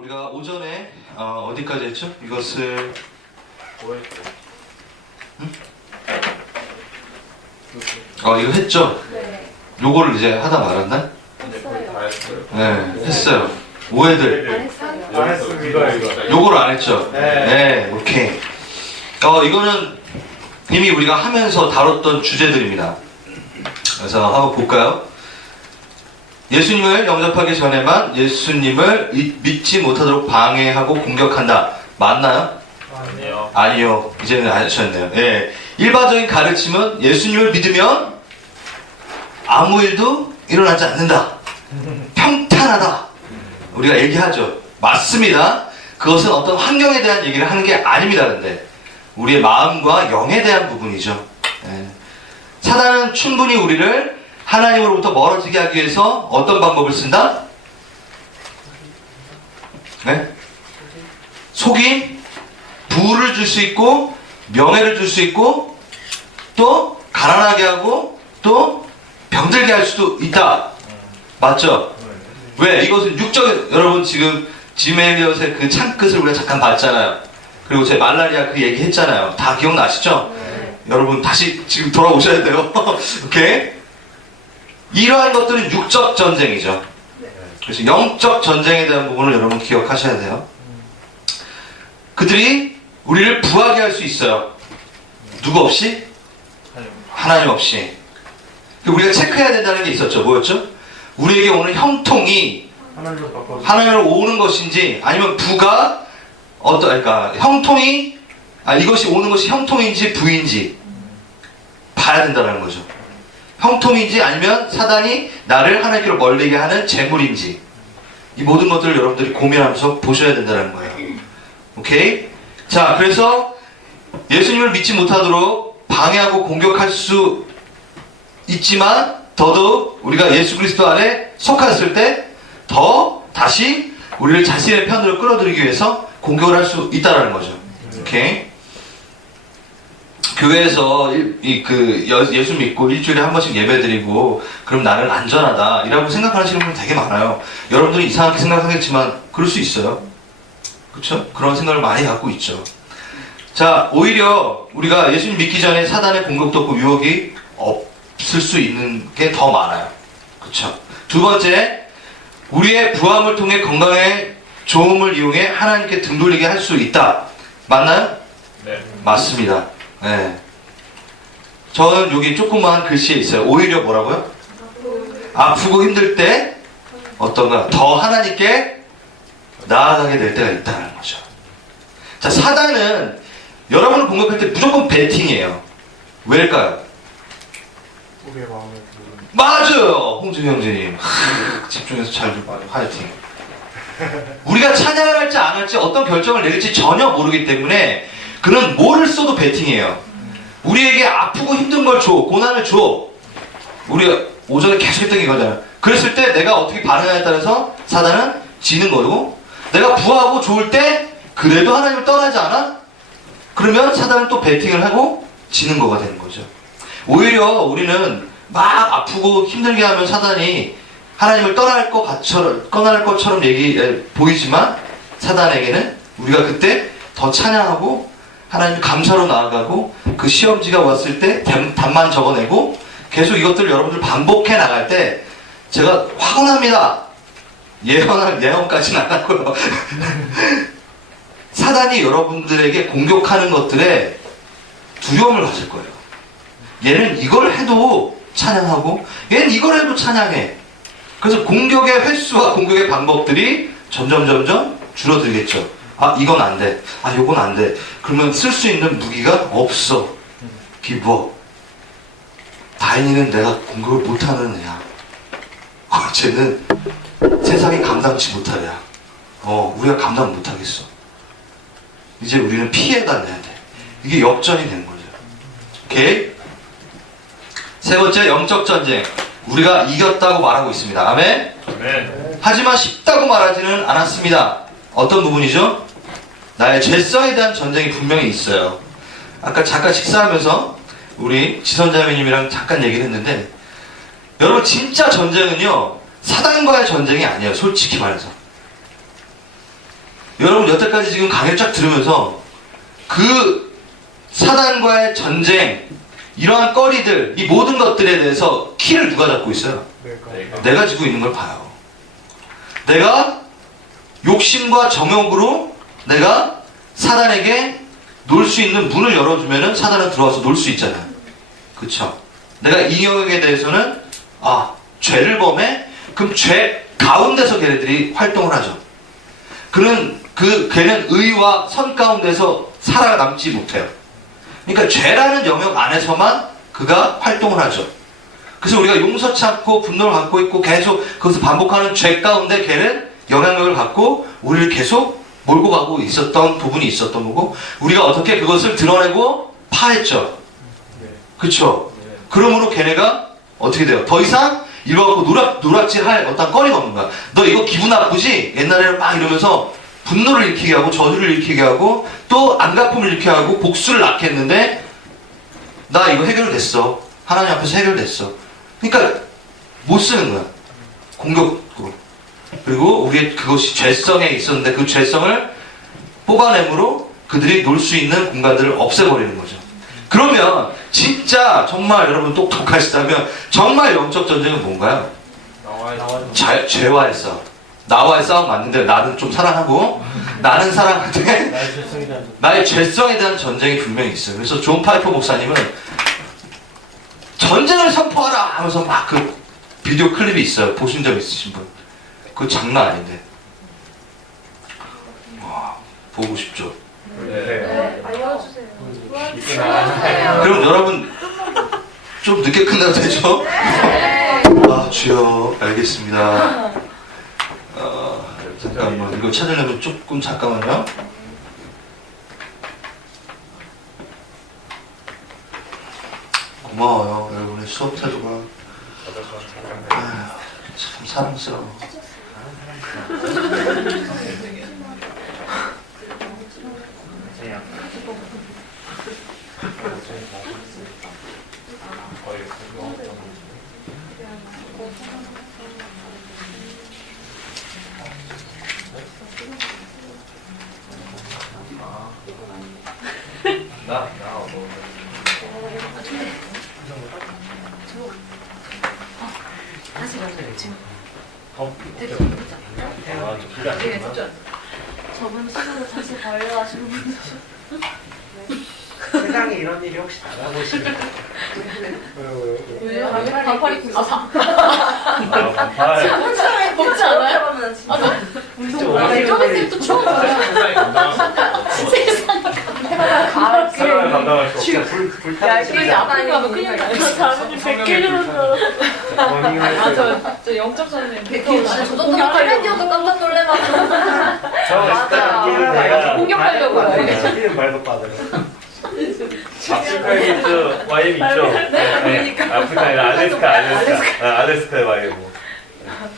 우리가 오전에 어디까지 했죠? 이것을 이거 했죠? 네. 요거를 이제 하다 말았나? 했어요. 네, 했어요. 오해들. 안 했어요. 안 했습니다. 이거. 요거를 안 했죠? 네. 네, 오케이. 이거는 이미 우리가 하면서 다뤘던 주제들입니다. 그래서 한번 볼까요? 예수님을 영접하기 전에만 예수님을 믿지 못하도록 방해하고 공격한다. 맞나요? 아니요. 아니요. 이제는 아셨네요. 예. 일반적인 가르침은 예수님을 믿으면 아무 일도 일어나지 않는다. 평탄하다. 우리가 얘기하죠. 맞습니다. 그것은 어떤 환경에 대한 얘기를 하는 게 아닙니다. 근데 우리의 마음과 영에 대한 부분이죠. 예. 사단은 충분히 우리를 하나님으로부터 멀어지게 하기 위해서 어떤 방법을 쓴다? 네? 속임, 부를 줄 수 있고 명예를 줄 수 있고 또 가난하게 하고 또 병들게 할 수도 있다. 맞죠? 왜? 이것은 육적, 여러분 지금 짐 엘리엇의 그 창끝을 우리가 잠깐 봤잖아요. 그리고 제 말라리아 그 얘기 했잖아요. 다 기억나시죠? 네. 여러분 다시 지금 돌아오셔야 돼요. 오케이? 이러한 것들은 육적 전쟁이죠. 그래서 영적 전쟁에 대한 부분을 여러분 기억하셔야 돼요. 그들이 우리를 부하게 할 수 있어요. 누구 없이? 하나님 없이. 우리가 체크해야 된다는 게 있었죠. 뭐였죠? 우리에게 오는 형통이 하나님으로 바꿔. 하나님으로 오는 것인지 아니면 부가 그러니까 형통이 이것이 오는 것이 형통인지 부인지 봐야 된다는 거죠. 형통인지 아니면 사단이 나를 하나님께로 멀리게 하는 재물인지 이 모든 것들을 여러분들이 고민하면서 보셔야 된다는 거예요. 오케이? 자, 그래서 예수님을 믿지 못하도록 방해하고 공격할 수 있지만 더더욱 우리가 예수 그리스도 안에 속하였을 때 더 다시 우리를 자신의 편으로 끌어들이기 위해서 공격을 할 수 있다는 거죠. 오케이? 교회에서 예수 믿고 일주일에 한 번씩 예배드리고 그럼 나는 안전하다 이라고 생각하시는 분 되게 많아요. 여러분들이 이상하게 생각하겠지만 그럴 수 있어요. 그렇죠? 그런 생각을 많이 갖고 있죠. 자, 오히려 우리가 예수님 믿기 전에 사단의 공격도 없고 유혹이 없을 수 있는 게 더 많아요. 그렇죠? 두 번째, 우리의 부함을 통해 건강의 좋음을 이용해 하나님께 등 돌리게 할 수 있다. 맞나요? 네. 맞습니다. 네. 저는 여기 조그만 글씨에 있어요. 오히려 뭐라고요? 아프고 힘들 때 어떤가? 더 하나님께 나아가게 될 때가 있다는 거죠. 자, 사단은 여러분을 공격할 때 무조건 배팅이에요. 왜일까요? 우리의 마음을 부르는. 맞아요! 홍준 형제님. 집중해서 잘 좀 봐요. 화이팅. 우리가 찬양을 할지 안 할지 어떤 결정을 내릴지 전혀 모르기 때문에 그는 뭐를 써도 배팅이에요. 우리에게 아프고 힘든 걸 줘. 고난을 줘. 우리가 오전에 계속 했던 이거잖아요. 그랬을 때 내가 어떻게 반응하냐에 따라서 사단은 지는 거고 내가 부하고 좋을 때 그래도 하나님을 떠나지 않아? 그러면 사단은 또 배팅을 하고 지는 거가 되는 거죠. 오히려 우리는 막 아프고 힘들게 하면 사단이 하나님을 떠날 것처럼 보이지만 사단에게는 우리가 그때 더 찬양하고 하나님 감사로 나아가고 그 시험지가 왔을 때 답만 적어내고 계속 이것들을 여러분들 반복해 나갈 때 제가 확언합니다. 예언까지는 안 하고요. 사단이 여러분들에게 공격하는 것들에 두려움을 가질 거예요. 얘는 이걸 해도 찬양하고 얘는 이걸 해도 찬양해. 그래서 공격의 횟수와 공격의 방법들이 점점 줄어들겠죠. 이건 안 돼. 요건 안 돼. 그러면 쓸 수 있는 무기가 없어. 기부업. 다인이는 내가 공격을 못하는 애야. 쟤는 세상이 감당치 못할 애야. 우리가 감당 못하겠어. 이제 우리는 피해가 내야 돼. 이게 역전이 되는 거죠. 오케이? 세 번째, 영적 전쟁. 우리가 이겼다고 말하고 있습니다. 아멘? 네. 하지만 쉽다고 말하지는 않았습니다. 어떤 부분이죠? 나의 죄성에 대한 전쟁이 분명히 있어요. 아까 잠깐 식사하면서 우리 지선자매님이랑 잠깐 얘기를 했는데 여러분 진짜 전쟁은요 사단과의 전쟁이 아니에요. 솔직히 말해서 여러분 여태까지 지금 강의 쫙 들으면서 그 사단과의 전쟁, 이러한 거리들, 이 모든 것들에 대해서 키를 누가 잡고 있어요? 내가 쥐고 있는 걸 봐요. 내가 욕심과 정욕으로 내가 사단에게 놀 수 있는 문을 열어주면은 사단은 들어와서 놀 수 있잖아요. 그쵸? 내가 이 영역에 대해서는 죄를 범해? 그럼 죄 가운데서 걔네들이 활동을 하죠. 걔는 의와 선 가운데서 살아남지 못해요. 그러니까 죄라는 영역 안에서만 그가 활동을 하죠. 그래서 우리가 용서치 않고 분노를 갖고 있고 계속 그것을 반복하는 죄 가운데 걔는 영향력을 갖고 우리를 계속 몰고 가고 있었던 부분이 있었던 거고, 우리가 어떻게 그것을 드러내고 파했죠. 그쵸? 그러므로 걔네가 어떻게 돼요? 더 이상 이거 갖고 노락질할 어떤 거리가 없는 거야. 너 이거 기분 나쁘지? 옛날에는 막 이러면서 분노를 일으키게 하고 저주를 일으키게 하고 또 안갚음을 일으키게 하고 복수를 낳게 했는데, 나 이거 해결됐어. 하나님 앞에서 해결됐어. 그러니까 못 쓰는 거야. 공격으로. 그리고 우리의 그것이 죄성에 있었는데 그 죄성을 뽑아내므로 그들이 놀 수 있는 공간들을 없애버리는 거죠. 그러면 진짜 정말 여러분 똑똑하시다면 정말 영적 전쟁은 뭔가요? 죄와의 싸움. 나와의 싸움 맞는데 나는 좀 사랑하고 나는 사랑하는데 나의 죄성에 대한 전쟁이 분명히 있어요. 그래서 존 파이퍼 목사님은 전쟁을 선포하라 하면서 막 그 비디오 클립이 있어요. 보신 적 있으신 분? 그거 장난 아닌데. 와, 보고 싶죠? 네, 알려주세요. 그럼 여러분 좀 늦게 끝나도 되죠? 주여, 알겠습니다. 잠깐만, 이거 찾으려면 조금 잠깐만요. 고마워요, 여러분의 수업 태도가. 참 사랑스러워. 저분 식으로 다시 관리하시는 분들. 세상에 이런 일이 혹시 나가보시면 왜요? 반팔 입고 있어서. 반팔. 먹지 않아요? 좀 있으면 또 추워져요. 사랑을 감당할 수 없어. 야, 이게 아프고 하면 그냥 잘못이 100개 이러서. 저 영적 선생님 100개. 저 정도 트렌디어도 깜짝 놀래가지고. 공격하려고 이름 말도 빠져요. 아프리카에 있죠. YM 있죠. 네. 아프리카 아니라 알래스카의 YM.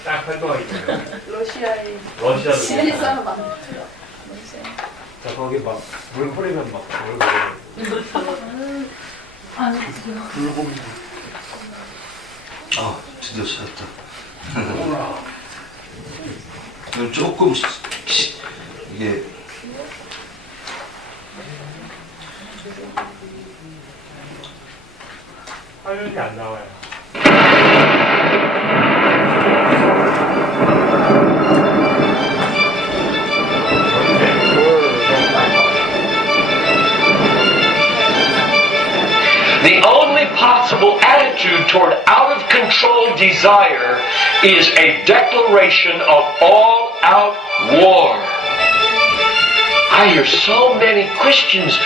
딱 활동하기 때문에. 러시아도. 지낼 사람 많아요. 자 거기 막 물 뿌리면 막 불고기. 드디어 찾았다. 이건 조금 이게 화면이 안 나와요. The only possible attitude toward out-of-control desire is a declaration of all-out war. I hear so many Christians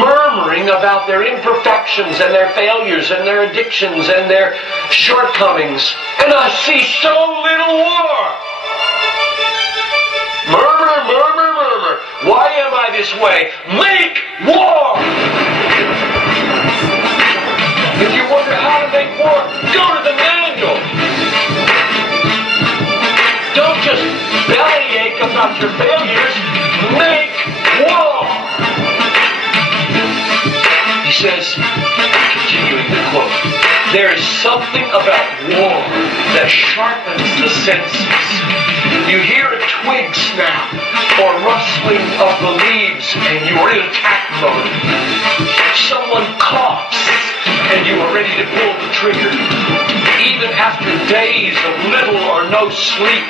murmuring about their imperfections and their failures and their addictions and their shortcomings, and I see so little war. Murmur, murmur, murmur. Why am I this way? Make war! If you wonder how to make war, go to the manual. Don't just bellyache about your failures. Make war. He says, continuing the quote, there is something about war that sharpens the senses. You hear a twig snap or rustle rustling of the leaves and you are in attack mode. Someone coughs and you are ready to pull the trigger. Even after days of little or no sleep,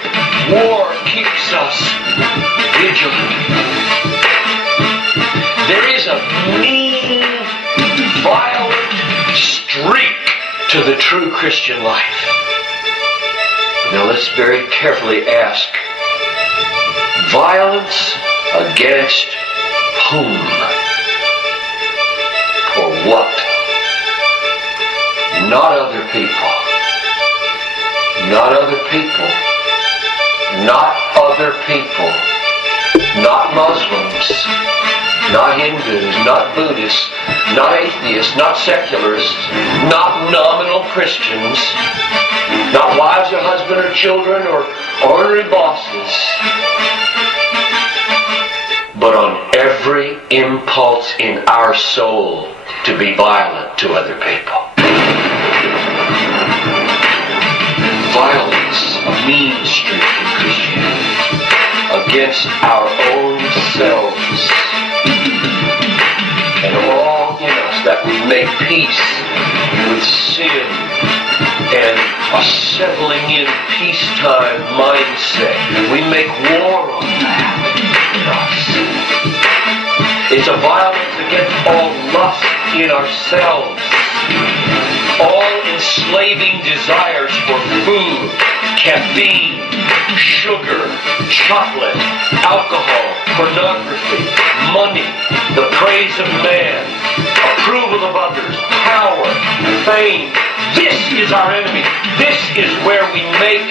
war keeps us vigilant. There is a mean, violent streak to the true Christian life. Now let's very carefully ask, violence against whom? For what? Not other people. Not other people. Not other people. Not Muslims. Not Hindus. Not Buddhists. Not atheists. Not secularists. Not nominal Christians. Not wives or husband or children or ornery bosses. But on every impulse in our soul to be violent to other people. Violence, a mean streak in Christianity, against our own selves. And all in us that we make peace with sin and a settling in peacetime mindset. We make war on that in us. It's a violence against all lust in ourselves. All enslaving desires for food, caffeine, sugar, chocolate, alcohol, pornography, money, the praise of man, approval of others, power, fame. This is our enemy. This is where we make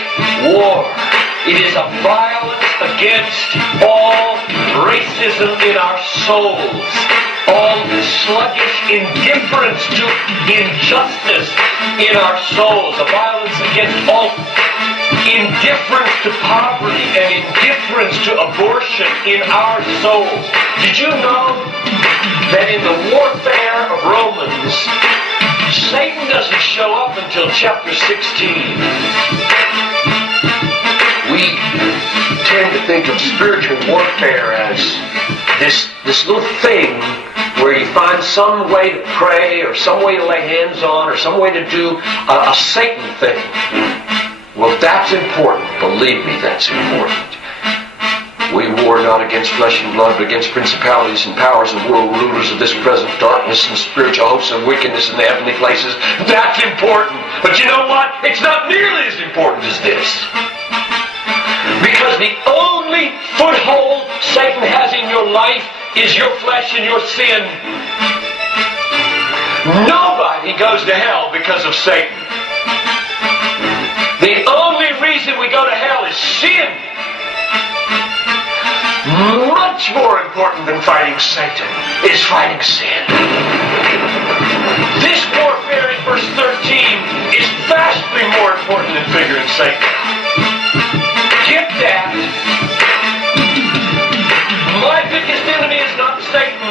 war. It is a violence against all racism in our souls, all sluggish indifference to injustice in our souls, a violence against all indifference to poverty and indifference to abortion in our souls. Did you know that in the warfare of Romans, Satan doesn't show up until chapter 16? We tend to think of spiritual warfare as this little thing where you find some way to pray or some way to lay hands on or some way to do a Satan thing. Well, that's important. Believe me, that's important. We war not against flesh and blood, but against principalities and powers and world rulers of this present darkness and spiritual hosts of wickedness in the heavenly places. That's important. But you know what? It's not nearly as important as this. Because the only foothold Satan has in your life is your flesh and your sin. Nobody goes to hell because of Satan. The only reason we go to hell is sin. Much more important than fighting Satan is fighting sin. This warfare in verse 13 is vastly more important than figuring Satan. Get that. My biggest enemy is not Satan.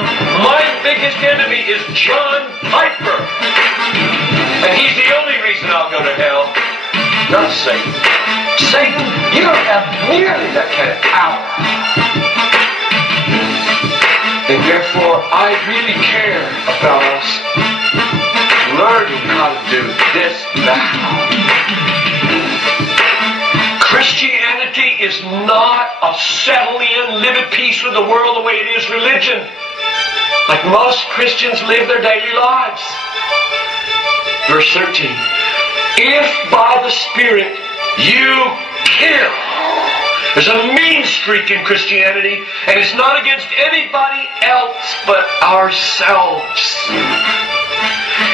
My biggest enemy is John Piper. And he's the only reason I'll go to hell. Not Satan. Satan, you don't have nearly that kind of power. And therefore, I really care about us learning how to do this now. Christianity is not a settle in, live at peace with the world the way it is religion. Like most Christians live their daily lives. Verse 13. If by the Spirit you kill. There's a mean streak in Christianity, and it's not against anybody else but ourselves.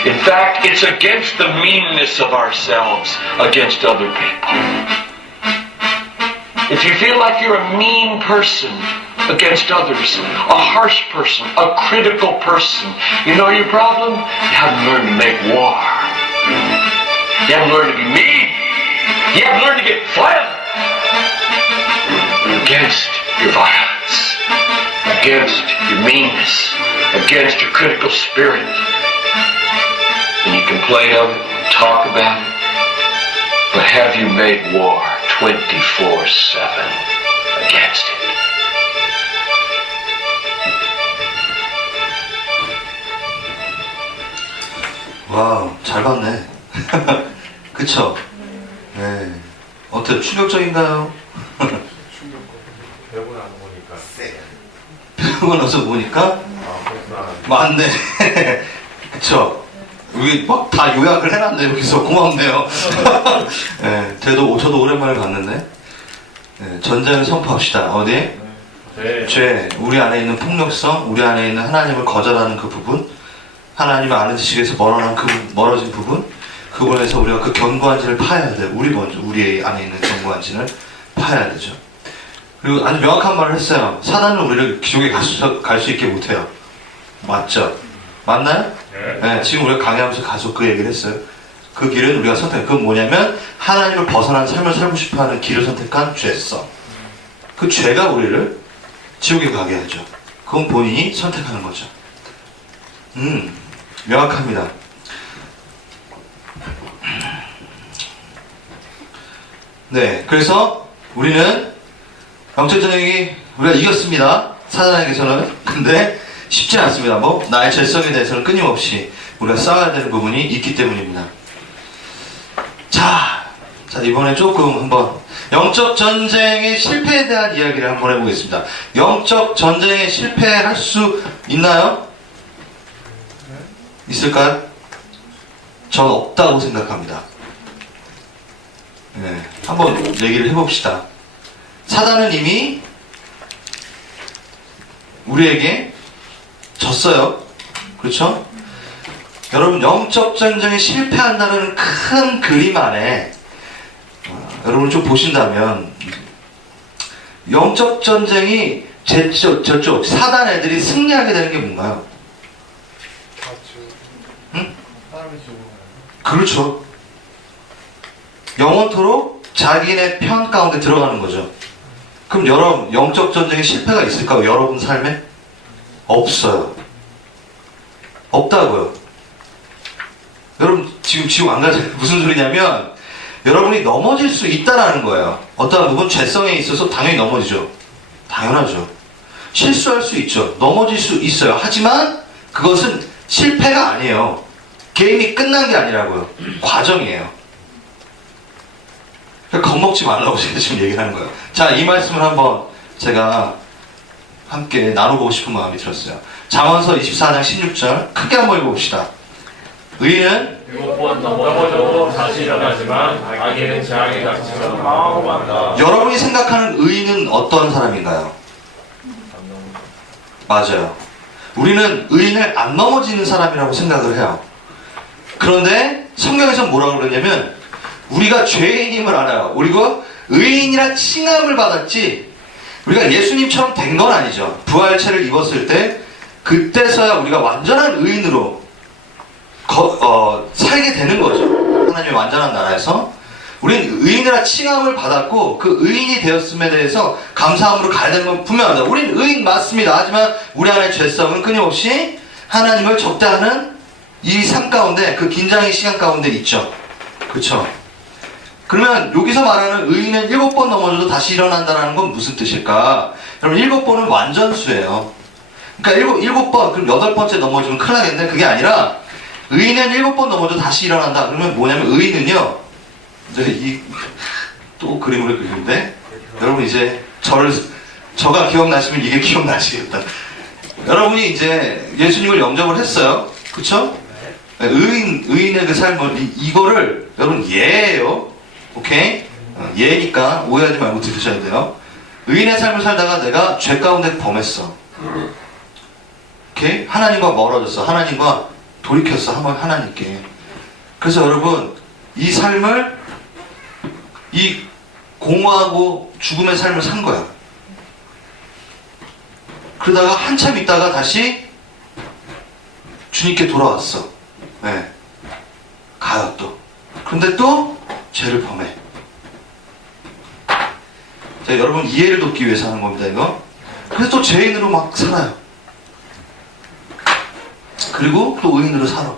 In fact, it's against the meanness of ourselves against other people. If you feel like you're a mean person against others, a harsh person, a critical person, you know your problem? You haven't learned to make war. You haven't learned to be mean. You haven't learned to get violent against your violence, against your meanness, against your critical spirit. And you complain of it, talk about it, but have you made war 24/7 against it? 잘 봤네. 그쵸? 네. 어때요? 충격적인가요? 배우고 나서 보니까 배우고 나서 보니까 그렇구나. 맞네. 그쵸? 여기 막 다 요약을 해놨네. 여기서 고맙네요. 네, 저도 오랜만에 봤는데. 네, 전쟁을 선포합시다. 어디? 네. 죄, 우리 안에 있는 폭력성, 우리 안에 있는 하나님을 거절하는 그 부분, 하나님을 아는 지식에서 멀어진 부분, 그분에서 우리가 그 견고한지를 파야 돼요. 우리 안에 있는 견고한지를 파야 되죠. 그리고 아주 명확한 말을 했어요. 사단은 우리를 지옥에 갈 수 있게 못해요. 맞죠? 맞나요? 네, 지금 우리가 강의하면서 계속 그 얘기를 했어요. 그 길은 우리가 그건 뭐냐면 하나님을 벗어난 삶을 살고 싶어하는 길을 선택한 죄성. 그 죄가 우리를 지옥에 가게 하죠. 그건 본인이 선택하는 거죠. 명확합니다. 네, 그래서 우리는 영적 전쟁이 우리가 이겼습니다. 사단에게서는. 근데 쉽지 않습니다. 나의 죄성에 대해서는 끊임없이 우리가 싸워야 되는 부분이 있기 때문입니다. 자, 이번에 조금 한번 영적 전쟁의 실패에 대한 이야기를 한번 해보겠습니다. 영적 전쟁에 실패할 수 있나요? 있을까요? 전 없다고 생각합니다. 네, 한번 얘기를 해봅시다. 사단은 이미 우리에게 졌어요. 그렇죠? 여러분, 영적 전쟁에 실패한다는 큰 그림 안에 여러분 좀 보신다면 영적 전쟁이 저쪽 사단 애들이 승리하게 되는 게 뭔가요? 응? 그렇죠. 영원토록 자기네 편 가운데 들어가는 거죠. 그럼 여러분, 영적 전쟁에 실패가 있을까요? 여러분 삶에? 없어요. 없다고요. 여러분 지금 지옥 안 가죠? 무슨 소리냐면 여러분이 넘어질 수 있다라는 거예요. 어떠한 부분 죄성에 있어서 당연히 넘어지죠. 당연하죠. 실수할 수 있죠. 넘어질 수 있어요. 하지만 그것은 실패가 아니에요. 게임이 끝난 게 아니라고요. 과정이에요. 겁먹지 말라고 제가 지금 얘기를 하는 거예요. 자, 이 말씀을 한번 제가 함께 나눠보고 싶은 마음이 들었어요. 잠언서 24장 16절 크게 한번 읽어봅시다. 의인은 7번 넘어져도 다시 일어나지만 악인은 재앙에 닥쳐 망한다. 여러분이 생각하는 의인은 어떤 사람인가요? 맞아요. 우리는 의인을 안 넘어지는 사람이라고 생각을 해요. 그런데 성경에서 뭐라고 그러냐면 우리가 죄인임을 알아요. 우리가 의인이라 칭함을 받았지 우리가 예수님처럼 된 건 아니죠. 부활체를 입었을 때 그때서야 우리가 완전한 의인으로 살게 되는 거죠. 하나님의 완전한 나라에서 우리는 의인이라 칭함을 받았고 그 의인이 되었음에 대해서 감사함으로 가야 되는 건 분명하다. 우리는 의인 맞습니다. 하지만 우리 안에 죄성은 끊임없이 하나님을 적대하는 이 삶 가운데 그 긴장의 시간 가운데 있죠. 그렇죠? 그러면 여기서 말하는 의인은 7번 넘어져도 다시 일어난다는 건 무슨 뜻일까? 여러분 7번은 완전수예요. 그러니까 7번 그럼 8번째 넘어지면 큰일 나겠네. 그게 아니라 의인은 7번 넘어져도 다시 일어난다. 그러면 뭐냐면 의인은요 이제 또 그림을 그리는데 여러분 이제 저가 기억나시면 이게 기억나시겠다. 여러분이 이제 예수님을 영접을 했어요. 그쵸? 의인의 그 삶을 이거를 여러분 예예요. 오케이? 예니까 오해하지 말고 들으셔야 돼요. 의인의 삶을 살다가 내가 죄 가운데 범했어. 오케이? 하나님과 멀어졌어. 하나님과 돌이켰어. 한번 하나님께. 그래서 여러분 이 삶을 이 공허하고 죽음의 삶을 산 거야. 그러다가 한참 있다가 다시 주님께 돌아왔어. 네. 가요 또. 그런데 또 죄를 범해. 자, 여러분 이해를 돕기 위해서 하는 겁니다 이거. 그래서 또 죄인으로 막 살아요. 그리고 또 의인으로 살아.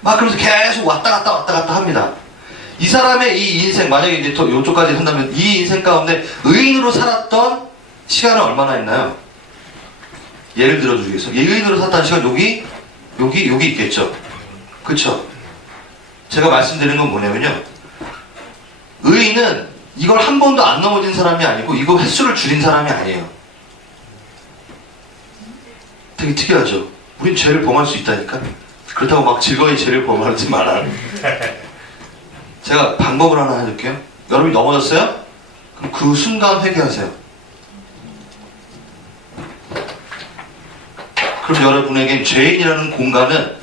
막 그러면서 계속 왔다 갔다 합니다. 이 사람의 이 인생, 만약에 이제 이쪽까지 한다면 이 인생 가운데 의인으로 살았던 시간은 얼마나 있나요? 예를 들어주겠어요. 의인으로 살았던 시간 여기 있겠죠. 그쵸? 제가 말씀드리는 건 뭐냐면요. 의인은 이걸 한 번도 안 넘어진 사람이 아니고 이거 횟수를 줄인 사람이 아니에요. 되게 특이하죠. 우린 죄를 범할 수 있다니까. 그렇다고 막 즐거이 죄를 범하지 마라. 제가 방법을 하나 해줄게요. 여러분이 넘어졌어요? 그럼 그 순간 회개하세요. 그럼 여러분에겐 죄인이라는 공간은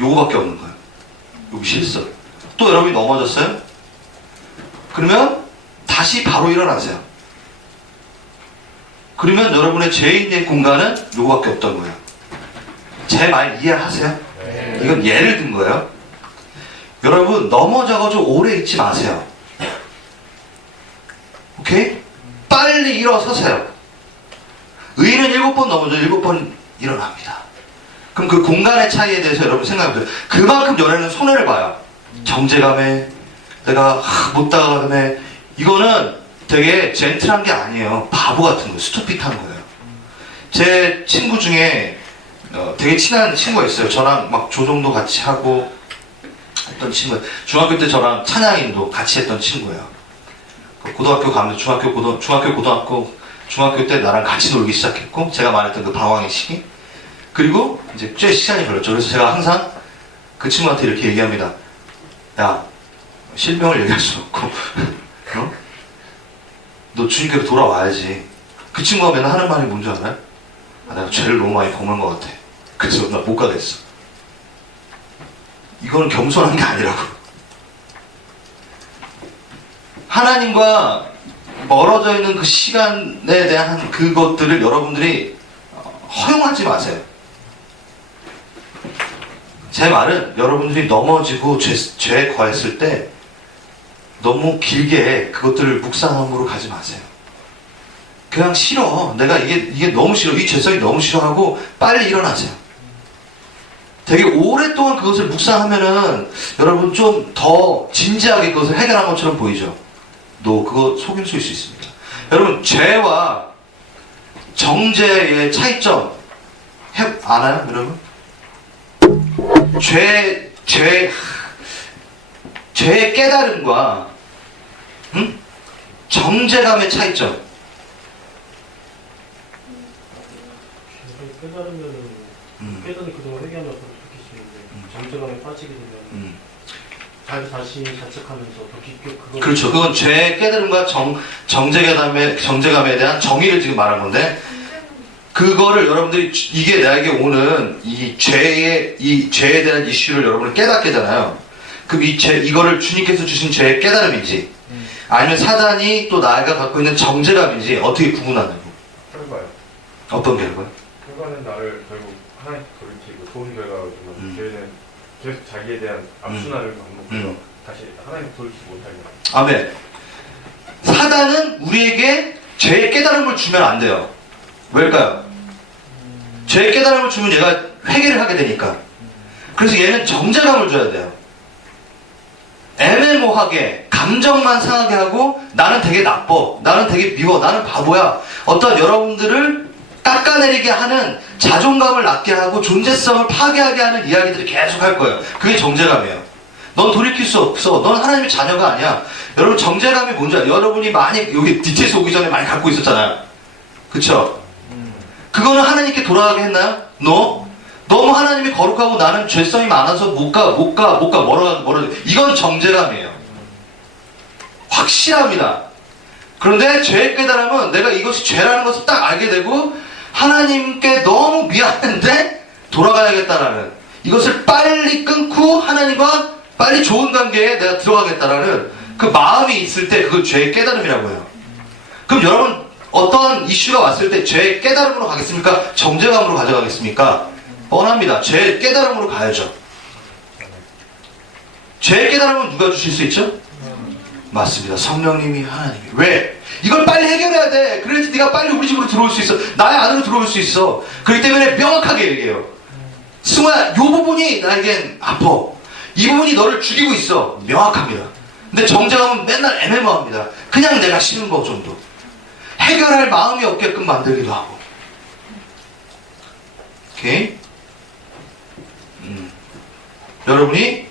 요거밖에 없는 거예요. 여기 실수. 또 여러분이 넘어졌어요? 그러면 다시 바로 일어나세요. 그러면 여러분의 죄인의 공간은 요거밖에 없던 거예요. 제 말 이해하세요? 이건 예를 든 거예요. 여러분 넘어져가지고 오래 있지 마세요. 오케이? 빨리 일어서세요. 의인은 7번 넘어져 7번 일어납니다. 그럼 그 공간의 차이에 대해서 여러분 생각해보세요. 그만큼 연애는 손해를 봐요. 정제감에 내가 못 다가가네. 이거는 되게 젠틀한 게 아니에요. 바보 같은 거예요. 스투핏한 거예요. 제 친구 중에 되게 친한 친구가 있어요. 저랑 막 조종도 같이 하고 했던 친구. 중학교 때 저랑 찬양인도 같이 했던 친구예요. 고등학교 가면 중학교 때 나랑 같이 놀기 시작했고, 제가 말했던 그 방황의 시기. 그리고 이제 꽤 시간이 걸렸죠. 그래서 제가 항상 그 친구한테 이렇게 얘기합니다. 야, 실명을 얘기할 수 없고, 어? 너 주님께로 돌아와야지. 그 친구가 맨날 하는 말이 뭔지 알아요? 아, 내가 죄를 너무 많이 범한 것 같아. 그래서 나 못 가겠어. 이거는 겸손한 게 아니라고. 하나님과 멀어져 있는 그 시간에 대한 그것들을 여러분들이 허용하지 마세요. 제 말은 여러분들이 넘어지고 죄에 거했을 때 너무 길게 그것들을 묵상함으로 가지 마세요. 그냥 싫어. 내가 이게 너무 싫어. 이 죄성이 너무 싫어하고 빨리 일어나세요. 되게 오랫동안 그것을 묵상하면은 여러분 좀 더 진지하게 그것을 해결한 것처럼 보이죠. 그거 속임수일 수 있습니다. 여러분 죄와 정죄의 차이점 아나요, 여러분? 죄의 깨달음과 정죄감의 차이점. 깨달으면 그동안 회개하면서 그렇게 지는데 정죄감에 빠지게 되면 자신이 자책하면서 더 깊게 그걸. 그렇죠. 그건 죄의 깨달음과 정죄감에 대한 정의를 지금 말한 건데, 그거를 여러분들이 이게 나에게 오는 이 죄에 대한 이슈를 여러분을 깨닫게 잖아요. 그럼 이거를 주님께서 주신 죄의 깨달음인지 아니면 사단이 또 나가 갖고 있는 정죄감인지 어떻게 구분하냐고. 결과요. 어떤 결과요? 결과는 나를 결국 하나님 돌이키고 좋은 결과로 주면 죄는 계속 자기에 대한 악순환을 반복해서 다시 하나님 돌이키지 못하게. 아멘. 사단은 우리에게 죄의 깨달음을 주면 안 돼요. 왜일까요? 죄의 깨달음을 주면 얘가 회개를 하게 되니까. 그래서 얘는 정죄감을 줘야 돼요. 애매모호하게 감정만 상하게 하고 나는 되게 나빠, 나는 되게 미워, 나는 바보야. 어떤 여러분들을 깎아내리게 하는, 자존감을 낮게 하고 존재성을 파괴하게 하는 이야기들을 계속 할 거예요. 그게 정죄감이에요. 넌 돌이킬 수 없어. 넌 하나님의 자녀가 아니야. 여러분 정죄감이 뭔지 알아요? 여러분이 많이 여기 DTS 오기 전에 많이 갖고 있었잖아요. 그쵸? 그거는 하나님께 돌아가게 했나요? 너무 하나님이 거룩하고 나는 죄성이 많아서 못 가, 멀어. 이건 정죄감이에요. 확실합니다. 그런데 죄의 깨달음은 내가 이것이 죄라는 것을 딱 알게 되고 하나님께 너무 미안한데 돌아가야겠다라는, 이것을 빨리 끊고 하나님과 빨리 좋은 관계에 내가 들어가겠다라는 그 마음이 있을 때 그걸 죄의 깨달음이라고 해요. 그럼 여러분 어떤 이슈가 왔을 때 죄의 깨달음으로 가겠습니까? 정죄감으로 가져가겠습니까? 뻔합니다. 죄의 깨달음으로 가야죠. 죄의 깨달음은 누가 주실 수 있죠? 맞습니다. 성령님이, 하나님이. 왜? 이걸 빨리 해결해야 돼. 그래야지 네가 빨리 우리 집으로 들어올 수 있어. 나의 안으로 들어올 수 있어. 그렇기 때문에 명확하게 얘기해요. 승우야, 이 부분이 나에겐 아파. 이 부분이 너를 죽이고 있어. 명확합니다. 근데 정죄감은 맨날 애매모호합니다. 그냥 내가 싫은 거 정도. 해결할 마음이 없게끔 만들기도 하고. 오케이? 여러분이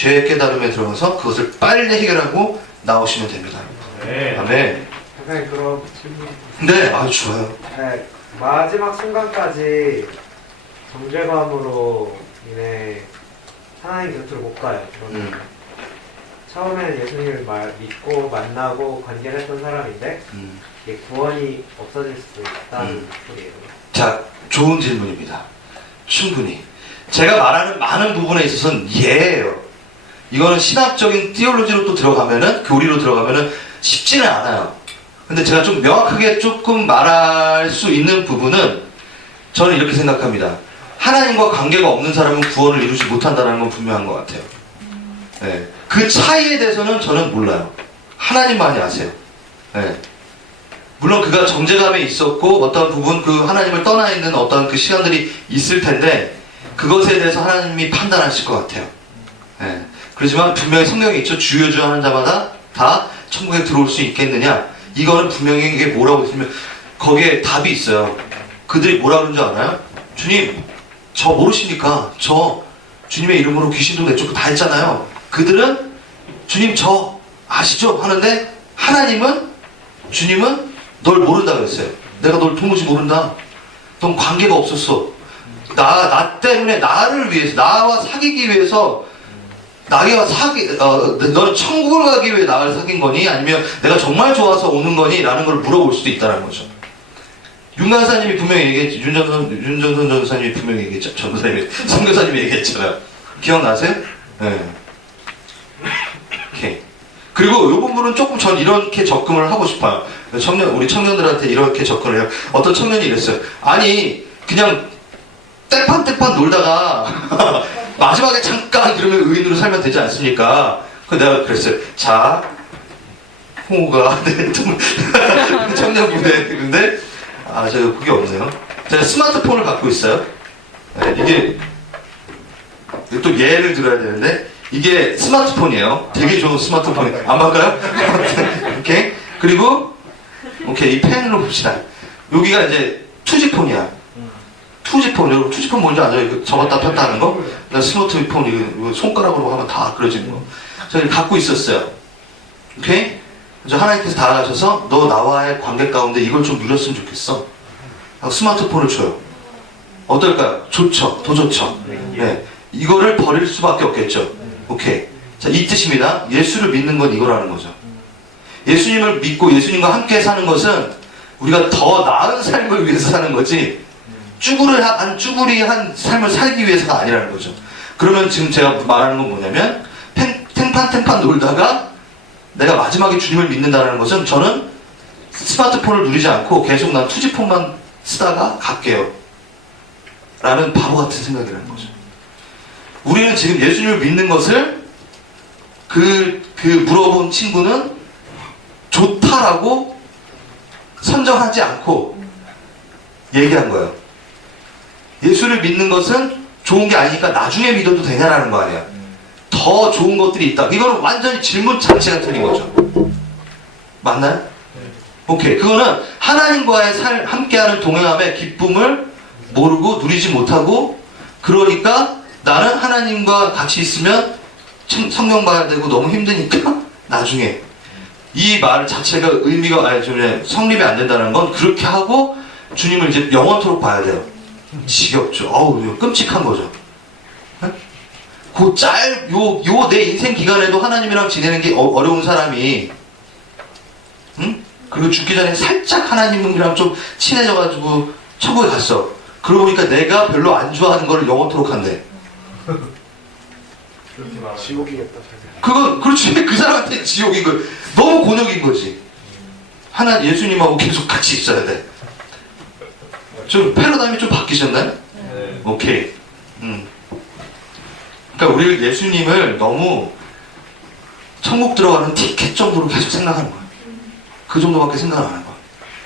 죄의 깨달음에 들어가서 그것을 빨리 해결하고 나오시면 됩니다. 네. 아멘. 선생님 그럼 질문. 네, 아주 좋아요. 네, 마지막 순간까지 정죄감으로 인해 하나님 곁으로 못 가요. 저는 처음에는 예수님을 믿고 만나고 관계를 했던 사람인데 이게 구원이 없어질 수 있다는 소리예요. 자, 좋은 질문입니다. 충분히. 제가 말하는 많은 부분에 있어서는 예예요. 이거는 신학적인 티올로지로 또 들어가면은, 교리로 들어가면은 쉽지는 않아요. 근데 제가 좀 명확하게 조금 말할 수 있는 부분은 저는 이렇게 생각합니다. 하나님과 관계가 없는 사람은 구원을 이루지 못한다는 건 분명한 것 같아요. 네. 그 차이에 대해서는 저는 몰라요. 하나님만이 아세요. 네. 물론 그가 정죄감에 있었고 어떤 부분 그 하나님을 떠나 있는 어떤 그 시간들이 있을 텐데 그것에 대해서 하나님이 판단하실 것 같아요. 네. 그렇지만 분명히 성경에 있죠. 주여주 하는 자마다 다 천국에 들어올 수 있겠느냐. 이거는 분명히 이게 뭐라고 있으면 거기에 답이 있어요. 그들이 뭐라 그런 줄 알아요? 주님, 저 모르십니까? 저 주님의 이름으로 귀신도 내쫓고 다 했잖아요. 그들은 주님 저 아시죠? 하는데 하나님은 주님은 널 모른다 그랬어요. 내가 널 도무지 모른다. 넌 관계가 없었어. 나 때문에 나를 위해서 나와 사귀기 위해서 나와 너는 천국을 가기 위해 나를 사귄 거니? 아니면 내가 정말 좋아서 오는 거니? 라는 걸 물어볼 수도 있다는 거죠. 윤 간사님이 분명히 얘기했죠. 윤정선 전사님이 분명히 얘기했죠. 선교사님이 얘기했잖아요. 기억나세요? 네. 오케이. 그리고 이 부분은 조금 전 이렇게 접근을 하고 싶어요. 우리 청년들한테 이렇게 접근을 해요. 어떤 청년이 이랬어요. 아니, 그냥 떼판떼판 놀다가 마지막에 잠깐 이러면 의인으로 살면 되지 않습니까? 그래서 내가 그랬어요. 자, 홍호가 청년분들 근데 제가 그게 없네요. 제가 스마트폰을 갖고 있어요. 네, 이게 또 예를 들어야 되는데 이게 스마트폰이에요. 되게 좋은 스마트폰이 안 바꿔요? 오케이. 그리고 오케이 이 펜으로 봅시다. 여기가 이제 투지폰이야. 투지폰, 여러분 투지폰 뭔지 아세요? 이거 접었다 폈다 하는 거? 스마트폰 이거 손가락으로 하면 다 그려지는 거. 제가 갖고 있었어요. 오케이? 그래서 하나님께서 다가가셔서 너 나와의 관계 가운데 이걸 좀 누렸으면 좋겠어. 하고 스마트폰을 줘요. 어떨까요? 좋죠. 더 좋죠. 네. 이거를 버릴 수밖에 없겠죠. 오케이. 자, 이 뜻입니다. 예수를 믿는 건 이거라는 거죠. 예수님을 믿고 예수님과 함께 사는 것은 우리가 더 나은 삶을 위해서 사는 거지 쭈구리한 삶을 살기 위해서가 아니라는 거죠. 그러면 지금 제가 말하는 건 뭐냐면 탱판 놀다가 내가 마지막에 주님을 믿는다는 것은 저는 스마트폰을 누리지 않고 계속 난 투지폰만 쓰다가 갈게요. 라는 바보 같은 생각이라는 거죠. 우리는 지금 예수님을 믿는 것을 물어본 친구는 좋다라고 선정하지 않고 얘기한 거예요. 예수를 믿는 것은 좋은 게 아니니까 나중에 믿어도 되냐라는 거 아니야. 더 좋은 것들이 있다. 이거는 완전히 질문 자체가 틀린 거죠. 맞나요? 오케이. 그거는 하나님과의 함께하는 동행함의 기쁨을 모르고 누리지 못하고 그러니까 나는 하나님과 같이 있으면 성경 봐야 되고 너무 힘드니까 나중에 이 말 자체가 의미가 성립이 안 된다는 건 그렇게 하고 주님을 이제 영원토록 봐야 돼요. 지겹죠. 어우, 끔찍한 거죠. 요 내 인생 기간에도 하나님이랑 지내는 게 어려운 사람이, 응? 그리고 죽기 전에 살짝 하나님이랑 좀 친해져가지고 천국에 갔어. 그러고 보니까 내가 별로 안 좋아하는 거를 영원토록 한대. 지옥이겠다. 그건, 그렇지. 그 사람한테 지옥인 거. 너무 곤욕인 거지. 예수님하고 계속 같이 있어야 돼. 좀 패러다임이 좀 바뀌셨나요? 네. 오케이. 그러니까 우리를 예수님을 너무 천국 들어가는 티켓 정도로 계속 생각하는 거야. 그 정도밖에 생각 안 하는 거야.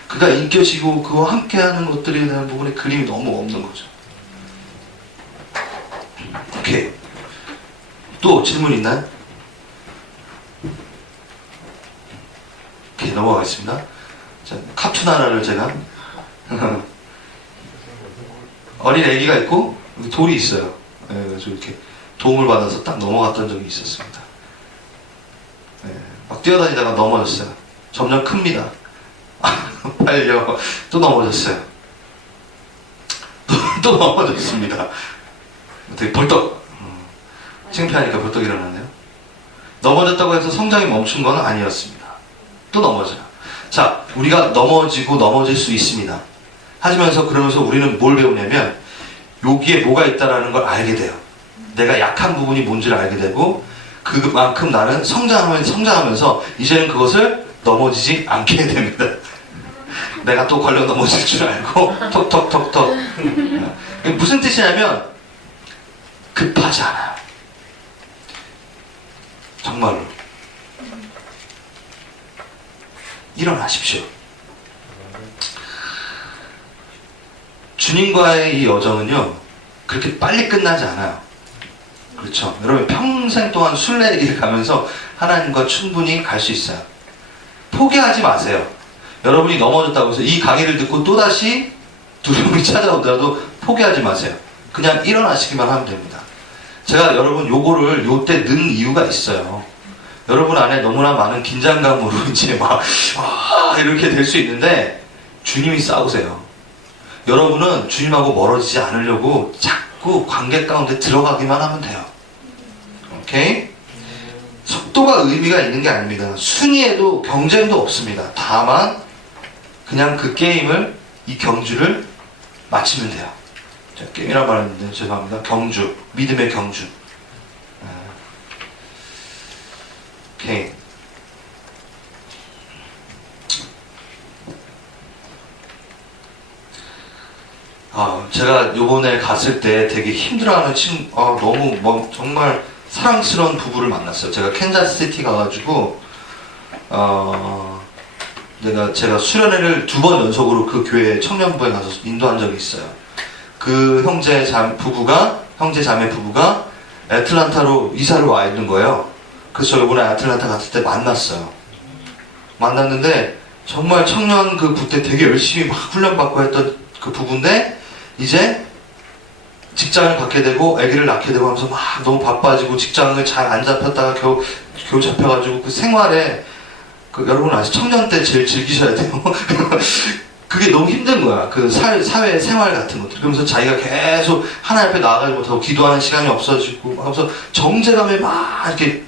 그가 인격이고 그와 함께하는 것들에 대한 부분의 그림이 너무 없는 거죠. 오케이. 또 질문 있나요? 오케이, 넘어가겠습니다. 자, 카툰 하나를 제가 어린 애기가 있고 돌이 있어요. 네, 그래서 이렇게 도움을 받아서 딱 넘어갔던 적이 있었습니다. 네, 막 뛰어다니다가 넘어졌어요. 점점 큽니다. 빨려. 또 넘어졌어요. 또 넘어졌습니다. 되게 벌떡 창피하니까 벌떡 일어났네요. 넘어졌다고 해서 성장이 멈춘 건 아니었습니다. 또 넘어져요. 자, 우리가 넘어지고 넘어질 수 있습니다. 하시면서 그러면서 우리는 뭘 배우냐면 여기에 뭐가 있다라는 걸 알게 돼요. 내가 약한 부분이 뭔지를 알게 되고 그만큼 나는 성장하면서 이제는 그것을 넘어지지 않게 됩니다. 내가 또 걸려 넘어질 줄 알고 톡톡톡톡. 무슨 뜻이냐면 급하지 않아요. 정말로 일어나십시오. 주님과의 이 여정은요 그렇게 빨리 끝나지 않아요. 그렇죠. 여러분 평생 동안 순례길을 가면서 하나님과 충분히 갈 수 있어요. 포기하지 마세요. 여러분이 넘어졌다고 해서 이 강의를 듣고 또다시 두려움이 찾아오더라도 포기하지 마세요. 그냥 일어나시기만 하면 됩니다. 제가 여러분 요거를 요때 넣은 이유가 있어요. 여러분 안에 너무나 많은 긴장감으로 이제 막 이렇게 될 수 있는데 주님이 싸우세요. 여러분은 주님하고 멀어지지 않으려고 자꾸 관계 가운데 들어가기만 하면 돼요. 오케이? 속도가 의미가 있는 게 아닙니다. 순위에도 경쟁도 없습니다. 다만 그냥 그 게임을 이 경주를 마치면 돼요. 제가 게임이란 말 했는데 죄송합니다. 경주, 믿음의 경주. 오케이. 제가 요번에 갔을 때 되게 힘들어하는 너무 정말 사랑스러운 부부를 만났어요. 제가 캔자스시티 가가지고 제가 수련회를 2번 연속으로 그 교회 청년부에 가서 인도한 적이 있어요. 그 형제 자매 부부가 애틀란타로 이사를 와 있는 거예요. 그래서 저 이번에 애틀란타 갔을 때 만났어요. 만났는데 정말 청년 그 부 때 되게 열심히 막 훈련받고 했던 그 부부인데 이제 직장을 갖게 되고 아기를 낳게 되고 하면서 막 너무 바빠지고 직장을 잘 안 잡혔다가 겨우 잡혀가지고 그 생활에 여러분 아직 청년 때 제일 즐기셔야 돼요. 그게 너무 힘든 거야. 그 사회 생활 같은 것들. 그러면서 자기가 계속 하나님 앞에 나아가지 못하고 기도하는 시간이 없어지고 하면서 정제감에 막 이렇게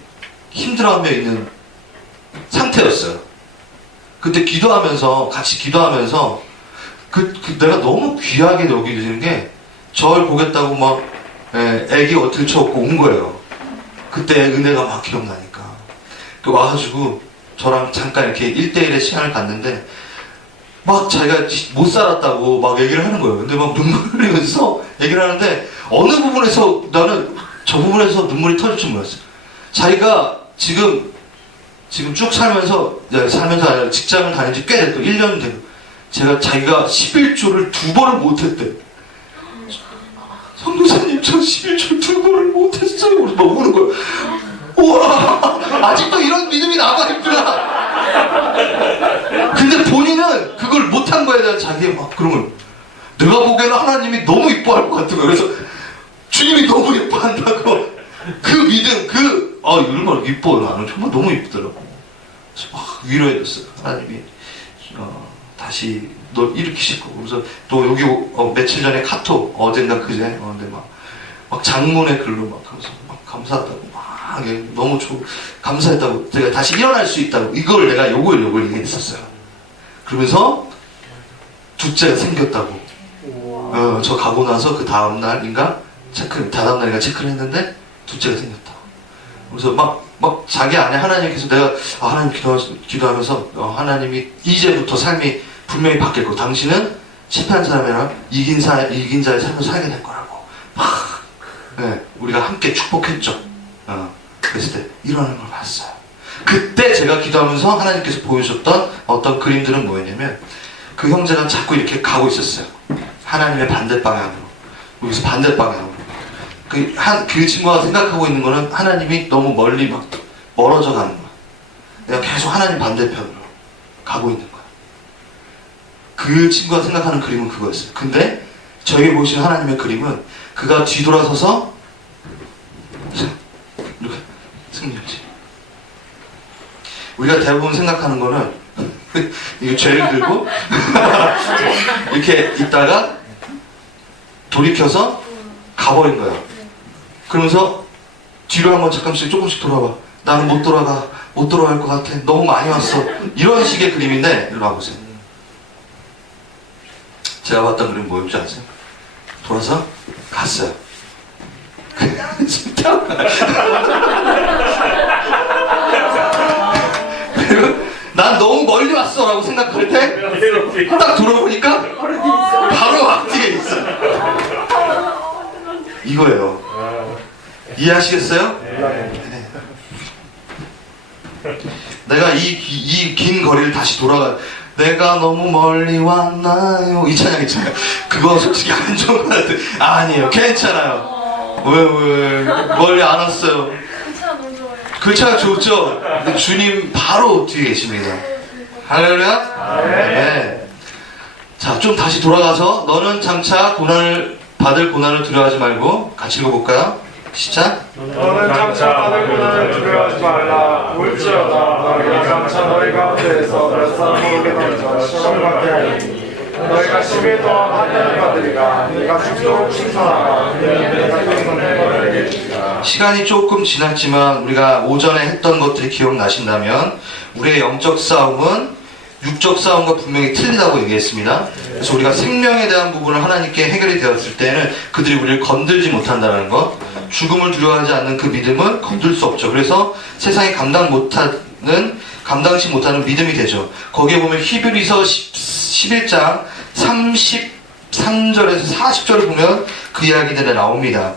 힘들어하며 있는 상태였어요. 그때 같이 기도하면서 내가 너무 귀하게 여기는 게 저를 보겠다고 막 애기 들쳐업고 온 거예요. 그때 은혜가 막 기억나니까. 와가지고 저랑 잠깐 이렇게 1대1의 시간을 갖는데 막 자기가 못 살았다고 막 얘기를 하는 거예요. 근데 막 눈물 흘리면서 얘기를 하는데 어느 부분에서 나는 저 부분에서 눈물이 터질 줄 몰랐어요. 자기가 지금 쭉 살면서 아니라 직장을 다닌 지 꽤 됐고 1년 되고 자기가 11조를 2번을 못했대. 성도사님 저 11조 2번을 못했어요. 그래서 막 우는 거야. 우와 아직도 이런 믿음이 남아있구나. 근데 본인은 그걸 못한 거에 대한 자기의 막 그런 걸 내가 보기에는 하나님이 너무 이뻐할 것 같은 거야. 그래서 주님이 너무 이뻐한다고 그 믿음 얼마나 이뻐요. 나는 정말 너무 이쁘더라고. 그래서 막 위로해줬어요. 하나님이 다시 널 일으키실 거고. 그래서 또 여기 며칠 전에 카톡 어젠가 그제 근데 막 장문의 글로 막 하면서 막 감사하다고 막 너무 감사했다고 제가 다시 일어날 수 있다고 이걸 내가 요걸 얘기했었어요. 그러면서 둘째가 생겼다고. 저 가고 나서 그 다음날인가 다다음날인가 체크를 했는데 둘째가 생겼다고. 그래서 막 자기 안에 하나님께서 내가 하나님 기도하면서 하나님이 이제부터 삶이 분명히 바뀔 거고 당신은 실패한 사람이 아니라 이긴 자의 삶을 살게 될 거라고 우리가 함께 축복했죠. 그랬을 때 일어나는 걸 봤어요. 그때 제가 기도하면서 하나님께서 보여주셨던 어떤 그림들은 뭐였냐면 그 형제가 자꾸 이렇게 가고 있었어요. 하나님의 반대 방향으로. 여기서 반대 방향으로. 그 친구가 생각하고 있는 거는 하나님이 너무 멀리 멀어져 가는 거야. 내가 계속 하나님 반대편으로 가고 있는 거야. 그 친구가 생각하는 그림은 그거였어요. 근데 저에게 보이신 하나님의 그림은 그가 뒤돌아서서 대부분 생각하는 거는 이거 죄를 들고 이렇게 있다가 돌이켜서 가버린 거예요. 그러면서 뒤로 한번 잠깐씩 조금씩 돌아봐. 나는 못 돌아갈 것 같아. 너무 많이 왔어. 이런 식의 그림인데 이리 와보세요. 제가 봤던 그림 뭐였지 아세요? 돌아서 갔어요. 그리고 난 너무 멀리 왔어 라고 생각할 때 딱 돌아보니까 바로 앞뒤에 있어. 이거예요. 이해하시겠어요? 내가 이 긴 거리를 다시 돌아가. 내가 너무 멀리 왔나요? 이 찬양 있잖아요. 그거 솔직히 안 좋은 것 같아요. 아니에요. 괜찮아요. 왜 멀리 안 왔어요. 그 차가 좋죠? 주님 바로 뒤에 계십니다. 할렐루야? 네. 자, 좀 다시 돌아가서 너는 장차 고난을 받을 고난을 두려워하지 말고 같이 읽어볼까요? 시작. 너는 장차 받을 고난을 두려워하지 말라. 올지어다 너희가 장차 너희 가운데에서 몇 사람 모르게 던져 시험을 받게 하리니 너희가 10일 동안 환난을 받으리라. 네가 죽도록 칭송하라. 그들은 내가 평생 너희에게 주리라. 시간이 조금 지났지만 우리가 오전에 했던 것들이 기억나신다면 우리의 영적 싸움은 육적 싸움과 분명히 틀리다고 얘기했습니다. 그래서 우리가 생명에 대한 부분을 하나님께 해결이 되었을 때는 그들이 우리를 건들지 못한다는 것, 죽음을 두려워하지 않는 그 믿음은 건들 수 없죠. 그래서 세상이 감당치 못하는 믿음이 되죠. 거기에 보면 히브리서 11장 33절에서 40절을 보면 그 이야기들이 나옵니다.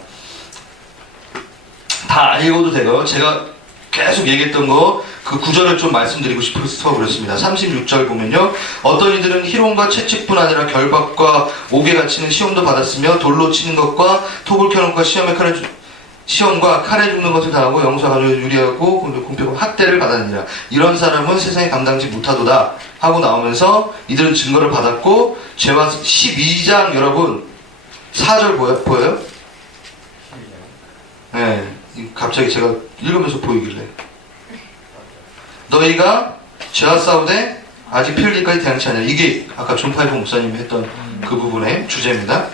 다 안 읽어도 되고요. 제가 계속 얘기했던 거 그 구절을 좀 말씀드리고 싶어서 그렇습니다. 36절 보면요. 어떤 이들은 희롱과 채찍뿐 아니라 결박과 옥에 갇히는 시험도 받았으며 돌로 치는 것과 톱을 켜는 것과 시험과 칼에 죽는 것을 당하고 영사가 유리하고 공평한 학대를 받았느니라. 이런 사람은 세상에 감당지 못하도다 하고 나오면서 이들은 증거를 받았고 죄와 12장 여러분 4절 보여요? 네, 갑자기 제가 읽으면서 보이길래 너희가 죄와 싸우되 아직 피 흘릴까지 대항치 않냐. 이게 아까 존 파이프 목사님이 했던 그 부분의 주제입니다.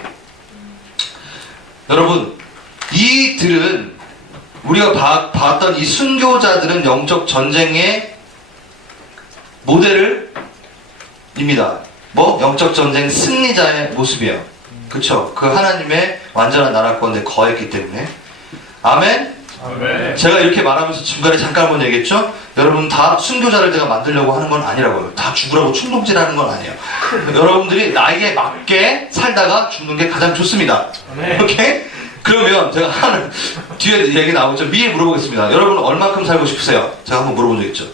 여러분 이들은 우리가 봤던 이 순교자들은 영적 전쟁의 모델입니다. 뭐? 영적 전쟁 승리자의 모습이에요. 그쵸? 그 하나님의 완전한 나라 가운데 거했기 때문에. 아멘? 아멘. 제가 이렇게 말하면서 중간에 잠깐 한번 얘기했죠? 여러분 다 순교자를 내가 만들려고 하는 건 아니라고요. 다 죽으라고 충동질하는 건 아니에요. 여러분들이 나에게 맞게 살다가 죽는 게 가장 좋습니다. 오케이? 그러면 제가 하는 뒤에 얘기 나오죠. 미리 물어보겠습니다. 여러분 얼만큼 살고 싶으세요? 제가 한번 물어본 적 있죠.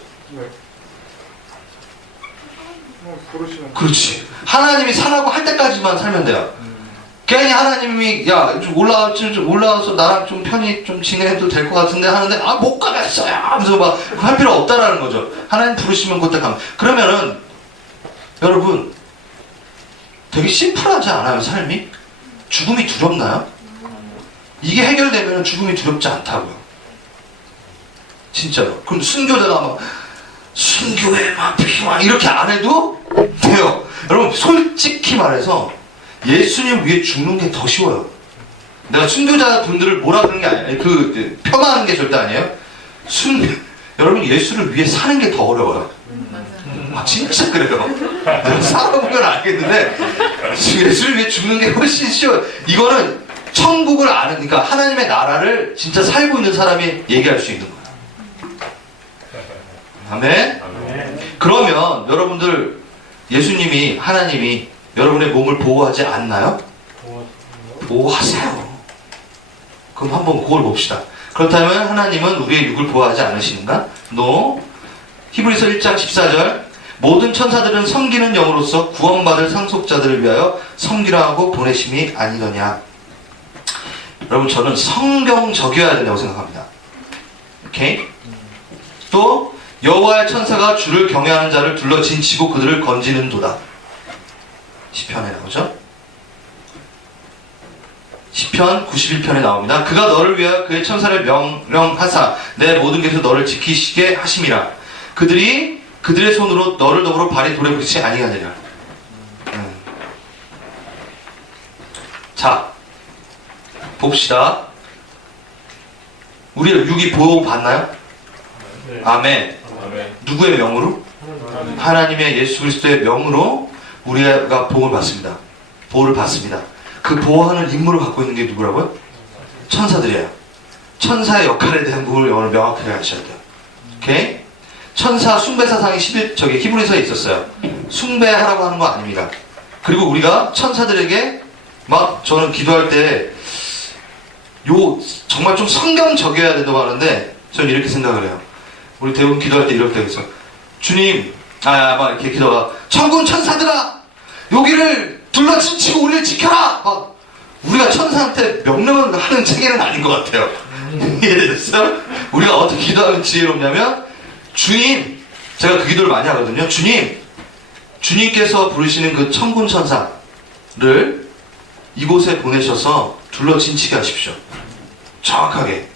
그렇지. 하나님이 사라고 할 때까지만 살면 돼요. 괜히 하나님이 야 좀 올라와서 나랑 좀 편히 좀 진행해도 될 것 같은데 하는데 아 못 가겠어요 하면서 막 할 필요 없다라는 거죠. 하나님 부르시면 그때 가면. 그러면은 여러분 되게 심플하지 않아요 삶이? 죽음이 두렵나요? 이게 해결되면 죽음이 두렵지 않다고요. 진짜로. 그럼 순교자가 막 순교해 막 피만 이렇게 안 해도 돼요. 여러분 솔직히 말해서 예수님 위해 죽는 게 더 쉬워요. 내가 순교자 분들을 뭐라 그러는 게 아니에요. 그 폄하하는 게 절대 아니에요. 여러분 예수를 위해 사는 게 더 어려워요. 아, 진짜 그래요. 내가 살아보면 알겠는데 예수를 위해 죽는 게 훨씬 쉬워요. 이거는 천국을 아는, 그러니까 하나님의 나라를 진짜 살고 있는 사람이 얘기할 수 있는 거예요. 아멘? 그러면 여러분들 예수님이 하나님이 여러분의 몸을 보호하지 않나요? 보호하세요. 그럼 한번 그걸 봅시다. 그렇다면 하나님은 우리의 육을 보호하지 않으시는가? No. 히브리서 1장 14절 모든 천사들은 섬기는 영으로서 구원받을 상속자들을 위하여 섬기라 하고 보내심이 아니더냐. 여러분 저는 성경적이어야 된다고 생각합니다. 오케이? 또 여호와의 천사가 주를 경외하는 자를 둘러 진치고 그들을 건지는 도다. 시편에 나오죠? 시편 91편에 나옵니다. 그가 너를 위하여 그의 천사를 명령하사 내 모든 길에서 너를 지키시게 하심이라. 그들이 그들의 손으로 너를 더불어 발이 돌에 부딪히지 아니하느니라. 자, 봅시다. 우리가 육이 보호 받나요? 네. 아멘. 누구의 명으로? 하나님의 예수 그리스도의 명으로 우리가 보호를 받습니다. 보호를 받습니다. 그 보호하는 임무를 갖고 있는 게 누구라고요? 천사들이에요. 천사의 역할에 대한 부분을 오늘 명확하게 하셔야 돼요. 오케이? 천사 숭배 사상이 히브리서에 있었어요. 숭배하라고 하는 거 아닙니다. 그리고 우리가 천사들에게 막 저는 기도할 때 정말 좀 성경적이어야 된다고 하는데 저는 이렇게 생각을 해요. 우리 대부분 기도할 때 이럴 때가 있어. 주님, 막 이렇게 기도가 천군 천사들아 여기를 둘러치고 우리를 지켜라. 막 우리가 천사한테 명령을 하는 체계는 아닌 것 같아요. 이해됐어요? 우리가 어떻게 기도하면 지혜롭냐면 주님, 제가 그 기도를 많이 하거든요. 주님께서 부르시는 그 천군 천사를 이곳에 보내셔서 둘러진치게 하십시오. 정확하게.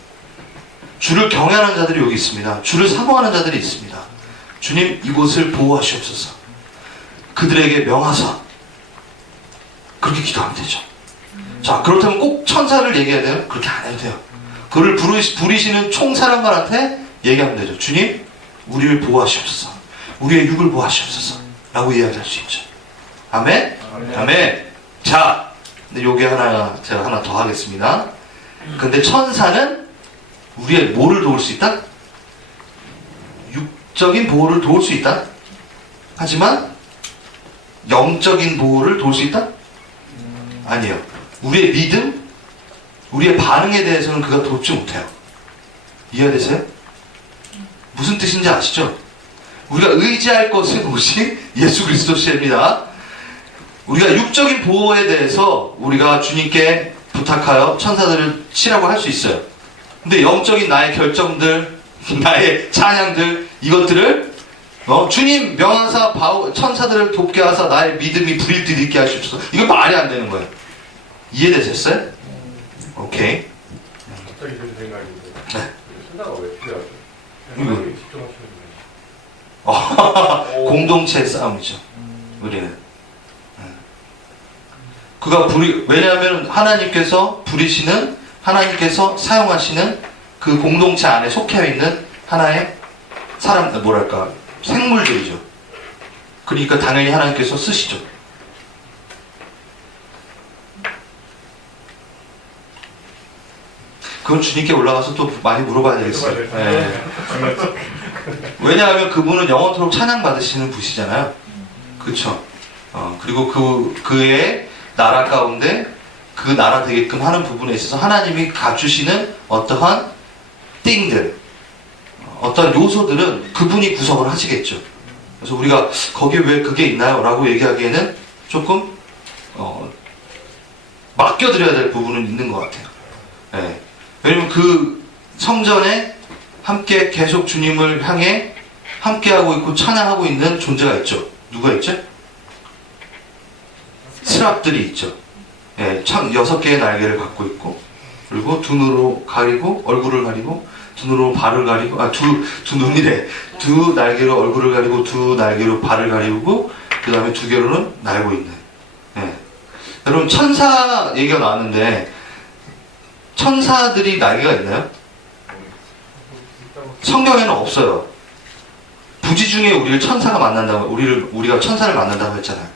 주를 경외하는 자들이 여기 있습니다. 주를 사모하는 자들이 있습니다. 주님, 이곳을 보호하시옵소서. 그들에게 명하사. 그렇게 기도하면 되죠. 자, 그렇다면 꼭 천사를 얘기해야 돼요? 그렇게 안 해도 돼요. 그를 부리시는 총사령관한테 얘기하면 되죠. 주님, 우리를 보호하시옵소서. 우리의 육을 보호하시옵소서. 라고 이야기할 수 있죠. 아멘? 아멘. 자, 근데 요게 제가 하나 더 하겠습니다. 근데 천사는 우리의 뭐를 도울 수 있다? 육적인 보호를 도울 수 있다. 하지만 영적인 보호를 도울 수 있다? 아니에요. 우리의 믿음, 우리의 반응에 대해서는 그가 돕지 못해요. 이해되세요? 무슨 뜻인지 아시죠? 우리가 의지할 것은 오직 예수 그리스도십니다. 우리가 육적인 보호에 대해서 우리가 주님께 부탁하여 천사들을 치라고 할 수 있어요. 근데 영적인 나의 결정들, 나의 찬양들, 이것들을 주님 명하사 천사들을 돕게 하사 나의 믿음이 불일 듯 있게 하십시오. 이거 말이 안 되는 거예요. 이해되셨어요? 오케이. 갑자기 든 생각인데 네. 천사가 왜 필요하죠? 하나님이 직접 하시는 거예요. 공동체의 싸움이죠. 우리는. 왜냐하면 하나님께서 사용하시는 그 공동체 안에 속해 있는 하나의 생물들이죠. 그러니까 당연히 하나님께서 쓰시죠. 그건 주님께 올라가서 또 많이 물어봐야 되겠어요. 네. 왜냐하면 그분은 영원토록 찬양받으시는 분이시잖아요. 그렇죠. 그리고 그의 나라 가운데 그 나라 되게끔 하는 부분에 있어서 하나님이 갖추시는 어떠한 띵들, 어떤 요소들은 그분이 구성을 하시겠죠. 그래서 우리가 거기에 왜 그게 있나요? 라고 얘기하기에는 조금 맡겨드려야 될 부분은 있는 것 같아요. 네. 왜냐면 그 성전에 함께 계속 주님을 향해 함께하고 있고 찬양하고 있는 존재가 있죠. 누가 있죠? 스랍들이 있죠. 예, 6개의 날개를 갖고 있고, 그리고 두 눈으로 가리고, 얼굴을 가리고, 두 눈으로 발을 가리고, 두 눈이래. 두 날개로 얼굴을 가리고, 두 날개로 발을 가리고, 그 다음에 두 개로는 날고 있는. 예. 여러분, 천사 얘기가 나왔는데, 천사들이 날개가 있나요? 성경에는 없어요. 부지 중에 우리를 천사가 만난다고, 우리가 천사를 만난다고 했잖아요.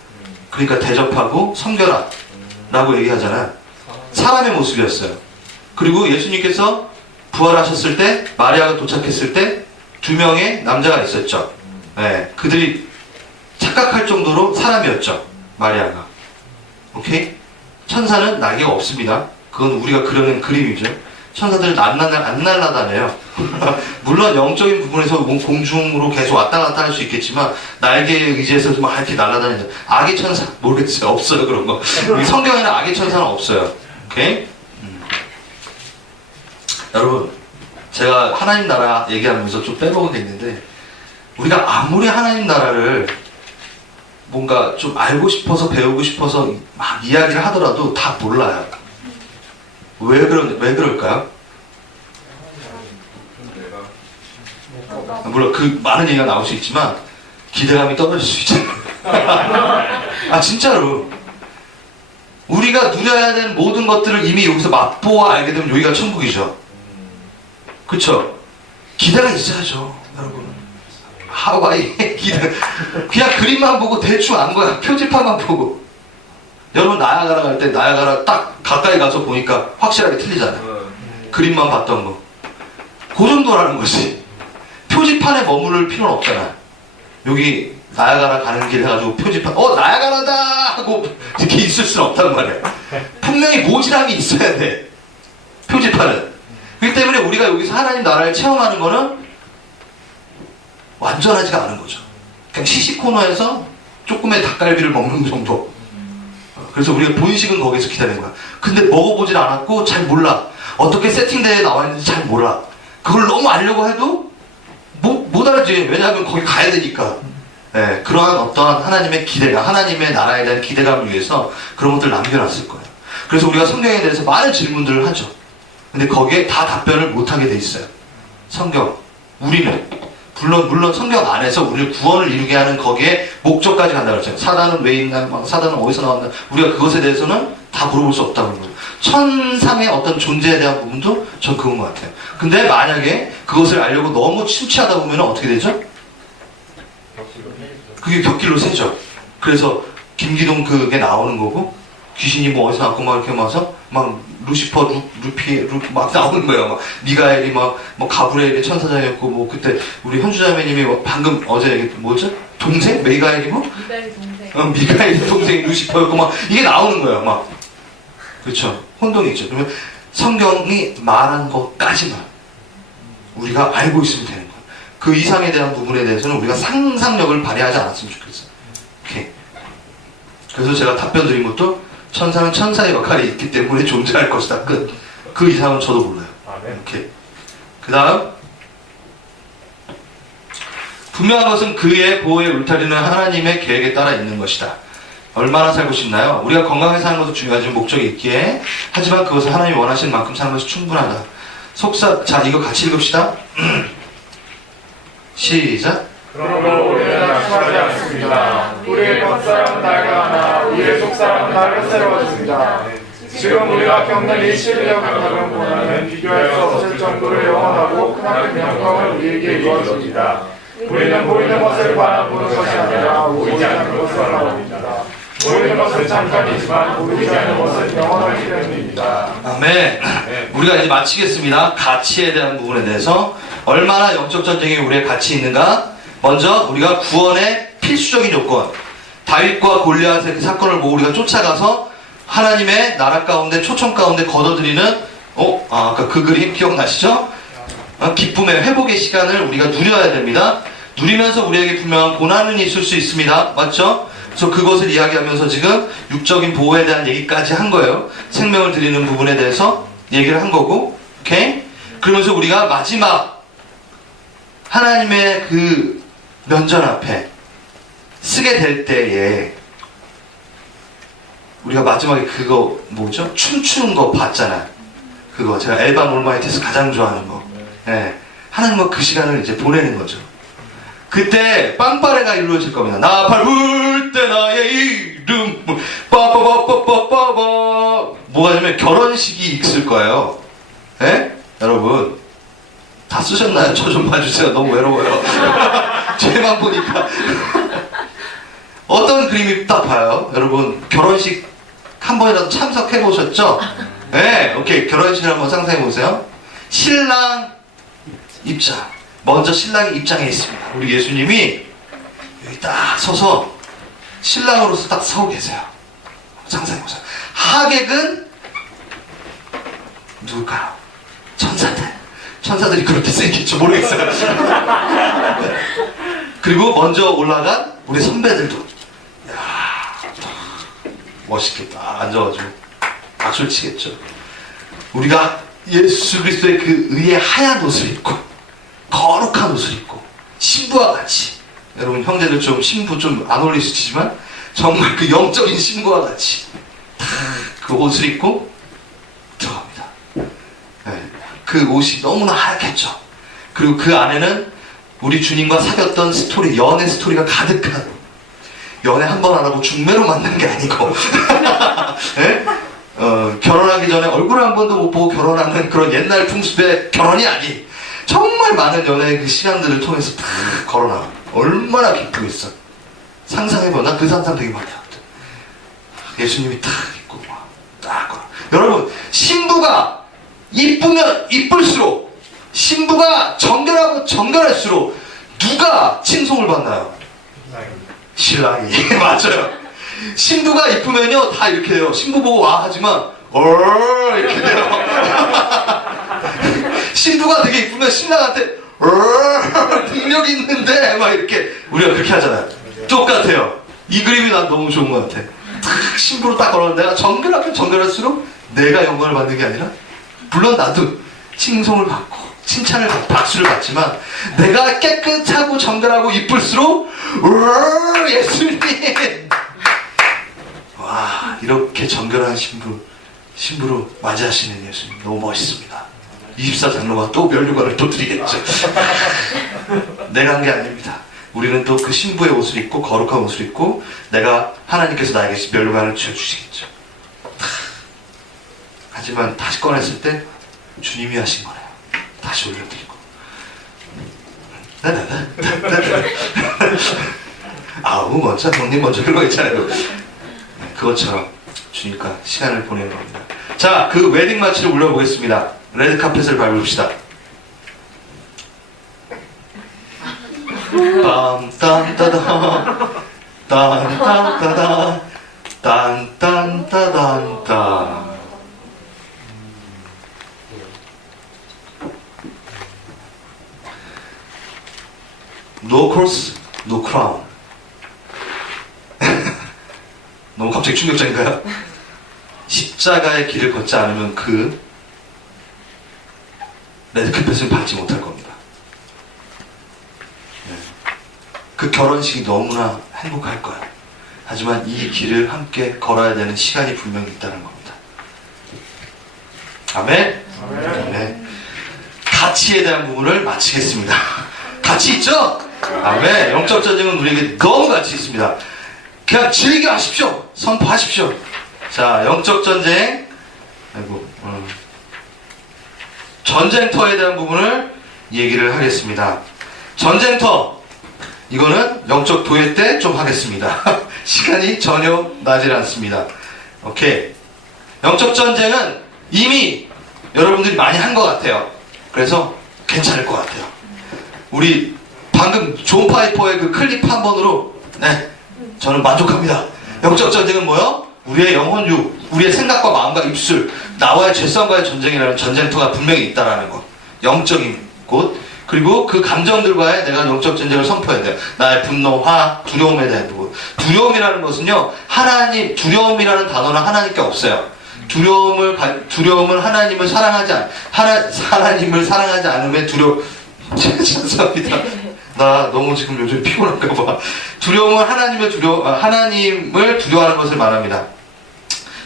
그러니까 대접하고 섬겨라 라고 얘기하잖아요. 사람의 모습이었어요. 그리고 예수님께서 부활하셨을 때, 마리아가 도착했을 때 2명의 남자가 있었죠. 네, 그들이 착각할 정도로 사람이었죠. 마리아가. 오케이? 천사는 날개가 없습니다. 그건 우리가 그려낸 그림이죠. 천사들은 안 날아다녀요. 물론 영적인 부분에서 공중으로 계속 왔다 갔다 할 수 있겠지만 날개에 의지해서 막 이렇게 날아다니죠. 악의 천사 모르겠어요. 없어요 그런 거. 성경에는 악의 천사는 없어요. 오케이? 여러분, 제가 하나님 나라 얘기하면서 좀 빼먹은 게 있는데, 우리가 아무리 하나님 나라를 뭔가 좀 알고 싶어서 배우고 싶어서 막 이야기를 하더라도 다 몰라요. 왜 그럴까요? 물론 그 많은 얘기가 나올 수 있지만 기대감이 떨어질 수 있잖아요. 아 진짜로 우리가 누려야 되는 모든 것들을 이미 여기서 맛보아 알게 되면 여기가 천국이죠. 그쵸? 기대가 있어야죠, 여러분. 하와이 기대. 그냥 그림만 보고 대충 안 거야. 표지판만 보고. 여러분 나야가라 갈 때 나야가라 딱 가까이 가서 보니까 확실하게 틀리잖아요. 그림만 봤던 거. 그 정도라는 거지. 표지판에 머무를 필요는 없잖아. 여기 나야가라 가는 길 해가지고 표지판 나야가라다 하고 이렇게 있을 수는 없단 말이야. 분명히 모질함이 있어야 돼, 표지판은. 그렇기 때문에 우리가 여기서 하나님 나라를 체험하는 거는 완전하지가 않은 거죠. 그냥 시식코너에서 조금의 닭갈비를 먹는 정도. 그래서 우리가 본식은 거기서 기다리는 거야. 근데 먹어보질 않았고 잘 몰라. 어떻게 세팅대에 나와 있는지 잘 몰라. 그걸 너무 알려고 해도 못 알지. 왜냐하면 거기 가야 되니까. 네, 그러한 어떠한 하나님의 기대감, 하나님의 나라에 대한 기대감을 위해서 그런 것들을 남겨놨을 거예요. 그래서 우리가 성경에 대해서 많은 질문들을 하죠. 근데 거기에 다 답변을 못하게 돼 있어요. 성경. 우리는. 물론 성경 안에서 우리를 구원을 이루게 하는 거기에 목적까지 간다고 했잖아요. 사단은 왜 있나, 사단은 어디서 나왔나. 우리가 그것에 대해서는 다 물어볼 수 없다고 그러는 거예요. 천상의 어떤 존재에 대한 부분도 전 그건 것 같아요. 근데 만약에 그것을 알려고 너무 심취하다 보면 어떻게 되죠? 그게 곁길로 새죠. 그래서 김기동 그게 나오는 거고 귀신이 뭐 어디서 나왔고 막 이렇게 와서 막 루시퍼, 루피 막 나오는 거예요. 막 미가엘이 뭐 가브리엘이 천사장이었고 뭐 그때 우리 현주자매님이 뭐 방금 어제 얘기했던 뭐죠? 동생? 미가엘이고? 미가엘 동생. 미가엘 동생이 루시퍼였고 막 이게 나오는 거예요. 막 그렇죠. 혼동이 있죠. 그러면 성경이 말한 것까지만 우리가 알고 있으면 되는 거예요. 그 이상에 대한 부분에 대해서는 우리가 상상력을 발휘하지 않았으면 좋겠어요. 오케이. 그래서 제가 답변 드린 것도 천사는 천사의 역할이 있기 때문에 존재할 것이다. 끝. 그 이상은 저도 몰라요. 오케이. 그 다음. 분명한 것은 그의 보호의 울타리는 하나님의 계획에 따라 있는 것이다. 얼마나 살고 싶나요? 우리가 건강하게 사는 것도 중요하지만 목적이 있기에 하지만 그것을 하나님이 원하시는 만큼 사는 것이 충분하다. 자, 이거 같이 읽읍시다. 시작. 그러므로 우리는 낙심하지 않습니다. 우리의 겉사람은 낡아가나 우리의 속사람은 날로 새로워집니다. 지금 우리가 겪는 이 시련의 고난은 비교할 수 없을 정도로 영원하고 크나큰 영광을 우리에게 이루어집니다. 우리는 보이는 것을 바라보는 것이 아니라 보이지 않는 것을 바라봅니다. 보이는 것은 잠깐이지만 보이지 않는 것은 영원하기 때문입니다. 아멘. 우리가 이제 마치겠습니다. 가치에 대한 부분에 대해서 얼마나 영적 전쟁이 우리의 가치 있는가. 먼저 우리가 구원의 필수적인 요건, 다윗과 골리앗의 그 사건을 보고 우리가 쫓아가서 하나님의 나라 가운데 초청 가운데 걷어들이는 아까 그 그림 기억나시죠? 기쁨의 회복의 시간을 우리가 누려야 됩니다. 누리면서 우리에게 분명한 고난은 있을 수 있습니다. 맞죠? 그래서 그것을 이야기하면서 지금 육적인 보호에 대한 얘기까지 한 거예요. 생명을 드리는 부분에 대해서 얘기를 한 거고, 오케이? 그러면서 우리가 마지막 하나님의 그 면전 앞에 쓰게 될 때에 우리가 마지막에 그거 뭐죠? 춤추는 거 봤잖아요. 그거 제가 엘반 올마이트에서 가장 좋아하는 거. 예. 하나님과 그 시간을 이제 보내는 거죠. 그때 빵빠레가 이루어질 겁니다. 나 밟을 때 나의 이름 빠빠빠빠빠빠 뭐가 되면 결혼식이 있을 거예요. 예? 여러분 다 쓰셨나요? 저 좀 봐주세요. 너무 외로워요. 쟤만 보니까 어떤 그림이 딱 봐요. 여러분 결혼식 한 번이라도 참석해 보셨죠? 네, 오케이. 결혼식을 한번 상상해 보세요. 신랑 입장. 먼저 신랑이 입장해 있습니다. 우리 예수님이 여기 딱 서서 신랑으로서 딱 서고 계세요. 상상해 보세요. 하객은 누굴까요? 천사들. 천사들이 그렇게 쓰겠죠. 모르겠어요. 그리고 먼저 올라간 우리 선배들도 야, 멋있겠다. 앉아가지고 박수를 치겠죠. 우리가 예수 그리스도의 그 의의 하얀 옷을 입고 거룩한 옷을 입고 신부와 같이, 여러분 형제들 좀 신부 좀 안 어울리시지만 정말 그 영적인 신부와 같이 다 그 옷을 입고 들어갑니다. 네. 그 옷이 너무나 하얗겠죠. 그리고 그 안에는 우리 주님과 사귀었던 스토리, 연애 스토리가 가득한, 연애 한 번 안 하고 중매로 만난 게 아니고 예? 결혼하기 전에 얼굴 한 번도 못 보고 결혼하는 그런 옛날 풍습의 결혼이 아닌 정말 많은 연애의 그 시간들을 통해서 다 걸어나가. 얼마나 기쁘겠어. 상상해봐. 나 그 상상 되게 많이 하거든. 예수님이 탁 있고 딱 걸어. 여러분, 신부가 이쁘면 이쁠수록, 신부가 정결하고 정결할수록 누가 칭송을 받나요? 신랑이. 맞아요. 신부가 이쁘면요 다 이렇게 돼요. 신부 보고 와 하지만 이렇게 돼요. 신부가 되게 이쁘면 신랑한테 능력 있는데 막 이렇게 우리가 그렇게 하잖아요. 똑같아요. 이 그림이 난 너무 좋은 것 같아. 탁 신부로 딱 걸었는데 내가 정결하면 정결할수록 내가 영광을 받는 게 아니라, 물론 나도 칭송을 받고 칭찬을 받고 박수를 받지만 내가 깨끗하고 정결하고 이쁠수록 예수님, 와, 이렇게 정결한 신부로 맞이하시는 예수님 너무 멋있습니다. 24장로가 또 면류관을 또 드리겠죠. 내가 한 게 아닙니다. 우리는 또 그 신부의 옷을 입고 거룩한 옷을 입고 내가, 하나님께서 나에게 면류관을 쥐어주시겠죠. 하지만 다시 꺼냈을 때 주님이 하신 거네요. 다시 올려드리고 아우 먼저 형님 먼저 그런 거 있잖아요. 그것처럼 주님과 시간을 보내는 겁니다. 자, 그 웨딩 마치를 올려보겠습니다. 레드카펫을 밟읍시다. 딴딴따다 딴딴따다 딴딴따단따. No cross, no crown. 너무 갑자기 충격적인가요? 십자가의 길을 걷지 않으면 그 레드카펫을 밟지 못할 겁니다. 네. 그 결혼식이 너무나 행복할 거예요. 하지만 이 길을 함께 걸어야 되는 시간이 분명히 있다는 겁니다. 아멘? 아멘. 가치에 대한 부분을 마치겠습니다. 가치 있죠? 아멘. 영적 전쟁은 우리에게 너무 가치 있습니다. 그냥 즐겨하십시오. 선포하십시오. 자, 영적 전쟁. 아이고, 전쟁터에 대한 부분을 얘기를 하겠습니다. 전쟁터. 이거는 영적 도예 때 좀 하겠습니다. 시간이 전혀 나질 않습니다. 오케이. 영적 전쟁은 이미 여러분들이 많이 한 것 같아요. 그래서 괜찮을 것 같아요. 우리 방금 존 파이퍼의 그 클립 한 번으로, 네, 저는 만족합니다. 영적 전쟁은 뭐요? 우리의 영혼유, 우리의 생각과 마음과 입술, 나와의 죄성과의 전쟁이라는 전쟁터가 분명히 있다라는 것. 영적인 곳. 그리고 그 감정들과의 내가 영적 전쟁을 선포해야 돼요. 나의 분노, 화, 두려움에 대한 부분. 두려움이라는 것은요, 두려움이라는 단어는 하나님께 없어요. 두려움은 하나님을 사랑하지 않음에 죄송합니다. 나 너무 지금 요즘 피곤한가 봐. 두려움은 하나님을 두려워하는 것을 말합니다.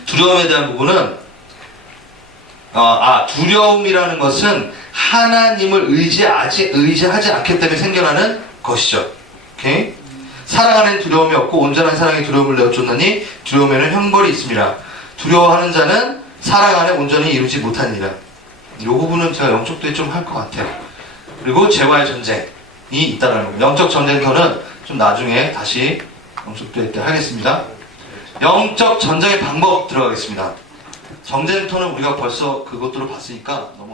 두려움에 대한 부분은, 두려움이라는 것은 하나님을 의지하지 않기 때문에 생겨나는 것이죠. 오케이? 사랑 안에는 두려움이 없고 온전한 사랑이 두려움을 내어쫓나니 두려움에는 형벌이 있습니다. 두려워하는 자는 사랑 안에 온전히 이루지 못하니라. 이 부분은 제가 영적도에 좀 할 것 같아요. 그리고 죄와의 전쟁이 있다는 겁니다. 영적 전쟁터는 좀 나중에 다시 영적도에 때 하겠습니다. 영적 전쟁의 방법 들어가겠습니다. 전쟁터는 우리가 벌써 그것들을 봤으니까 넘어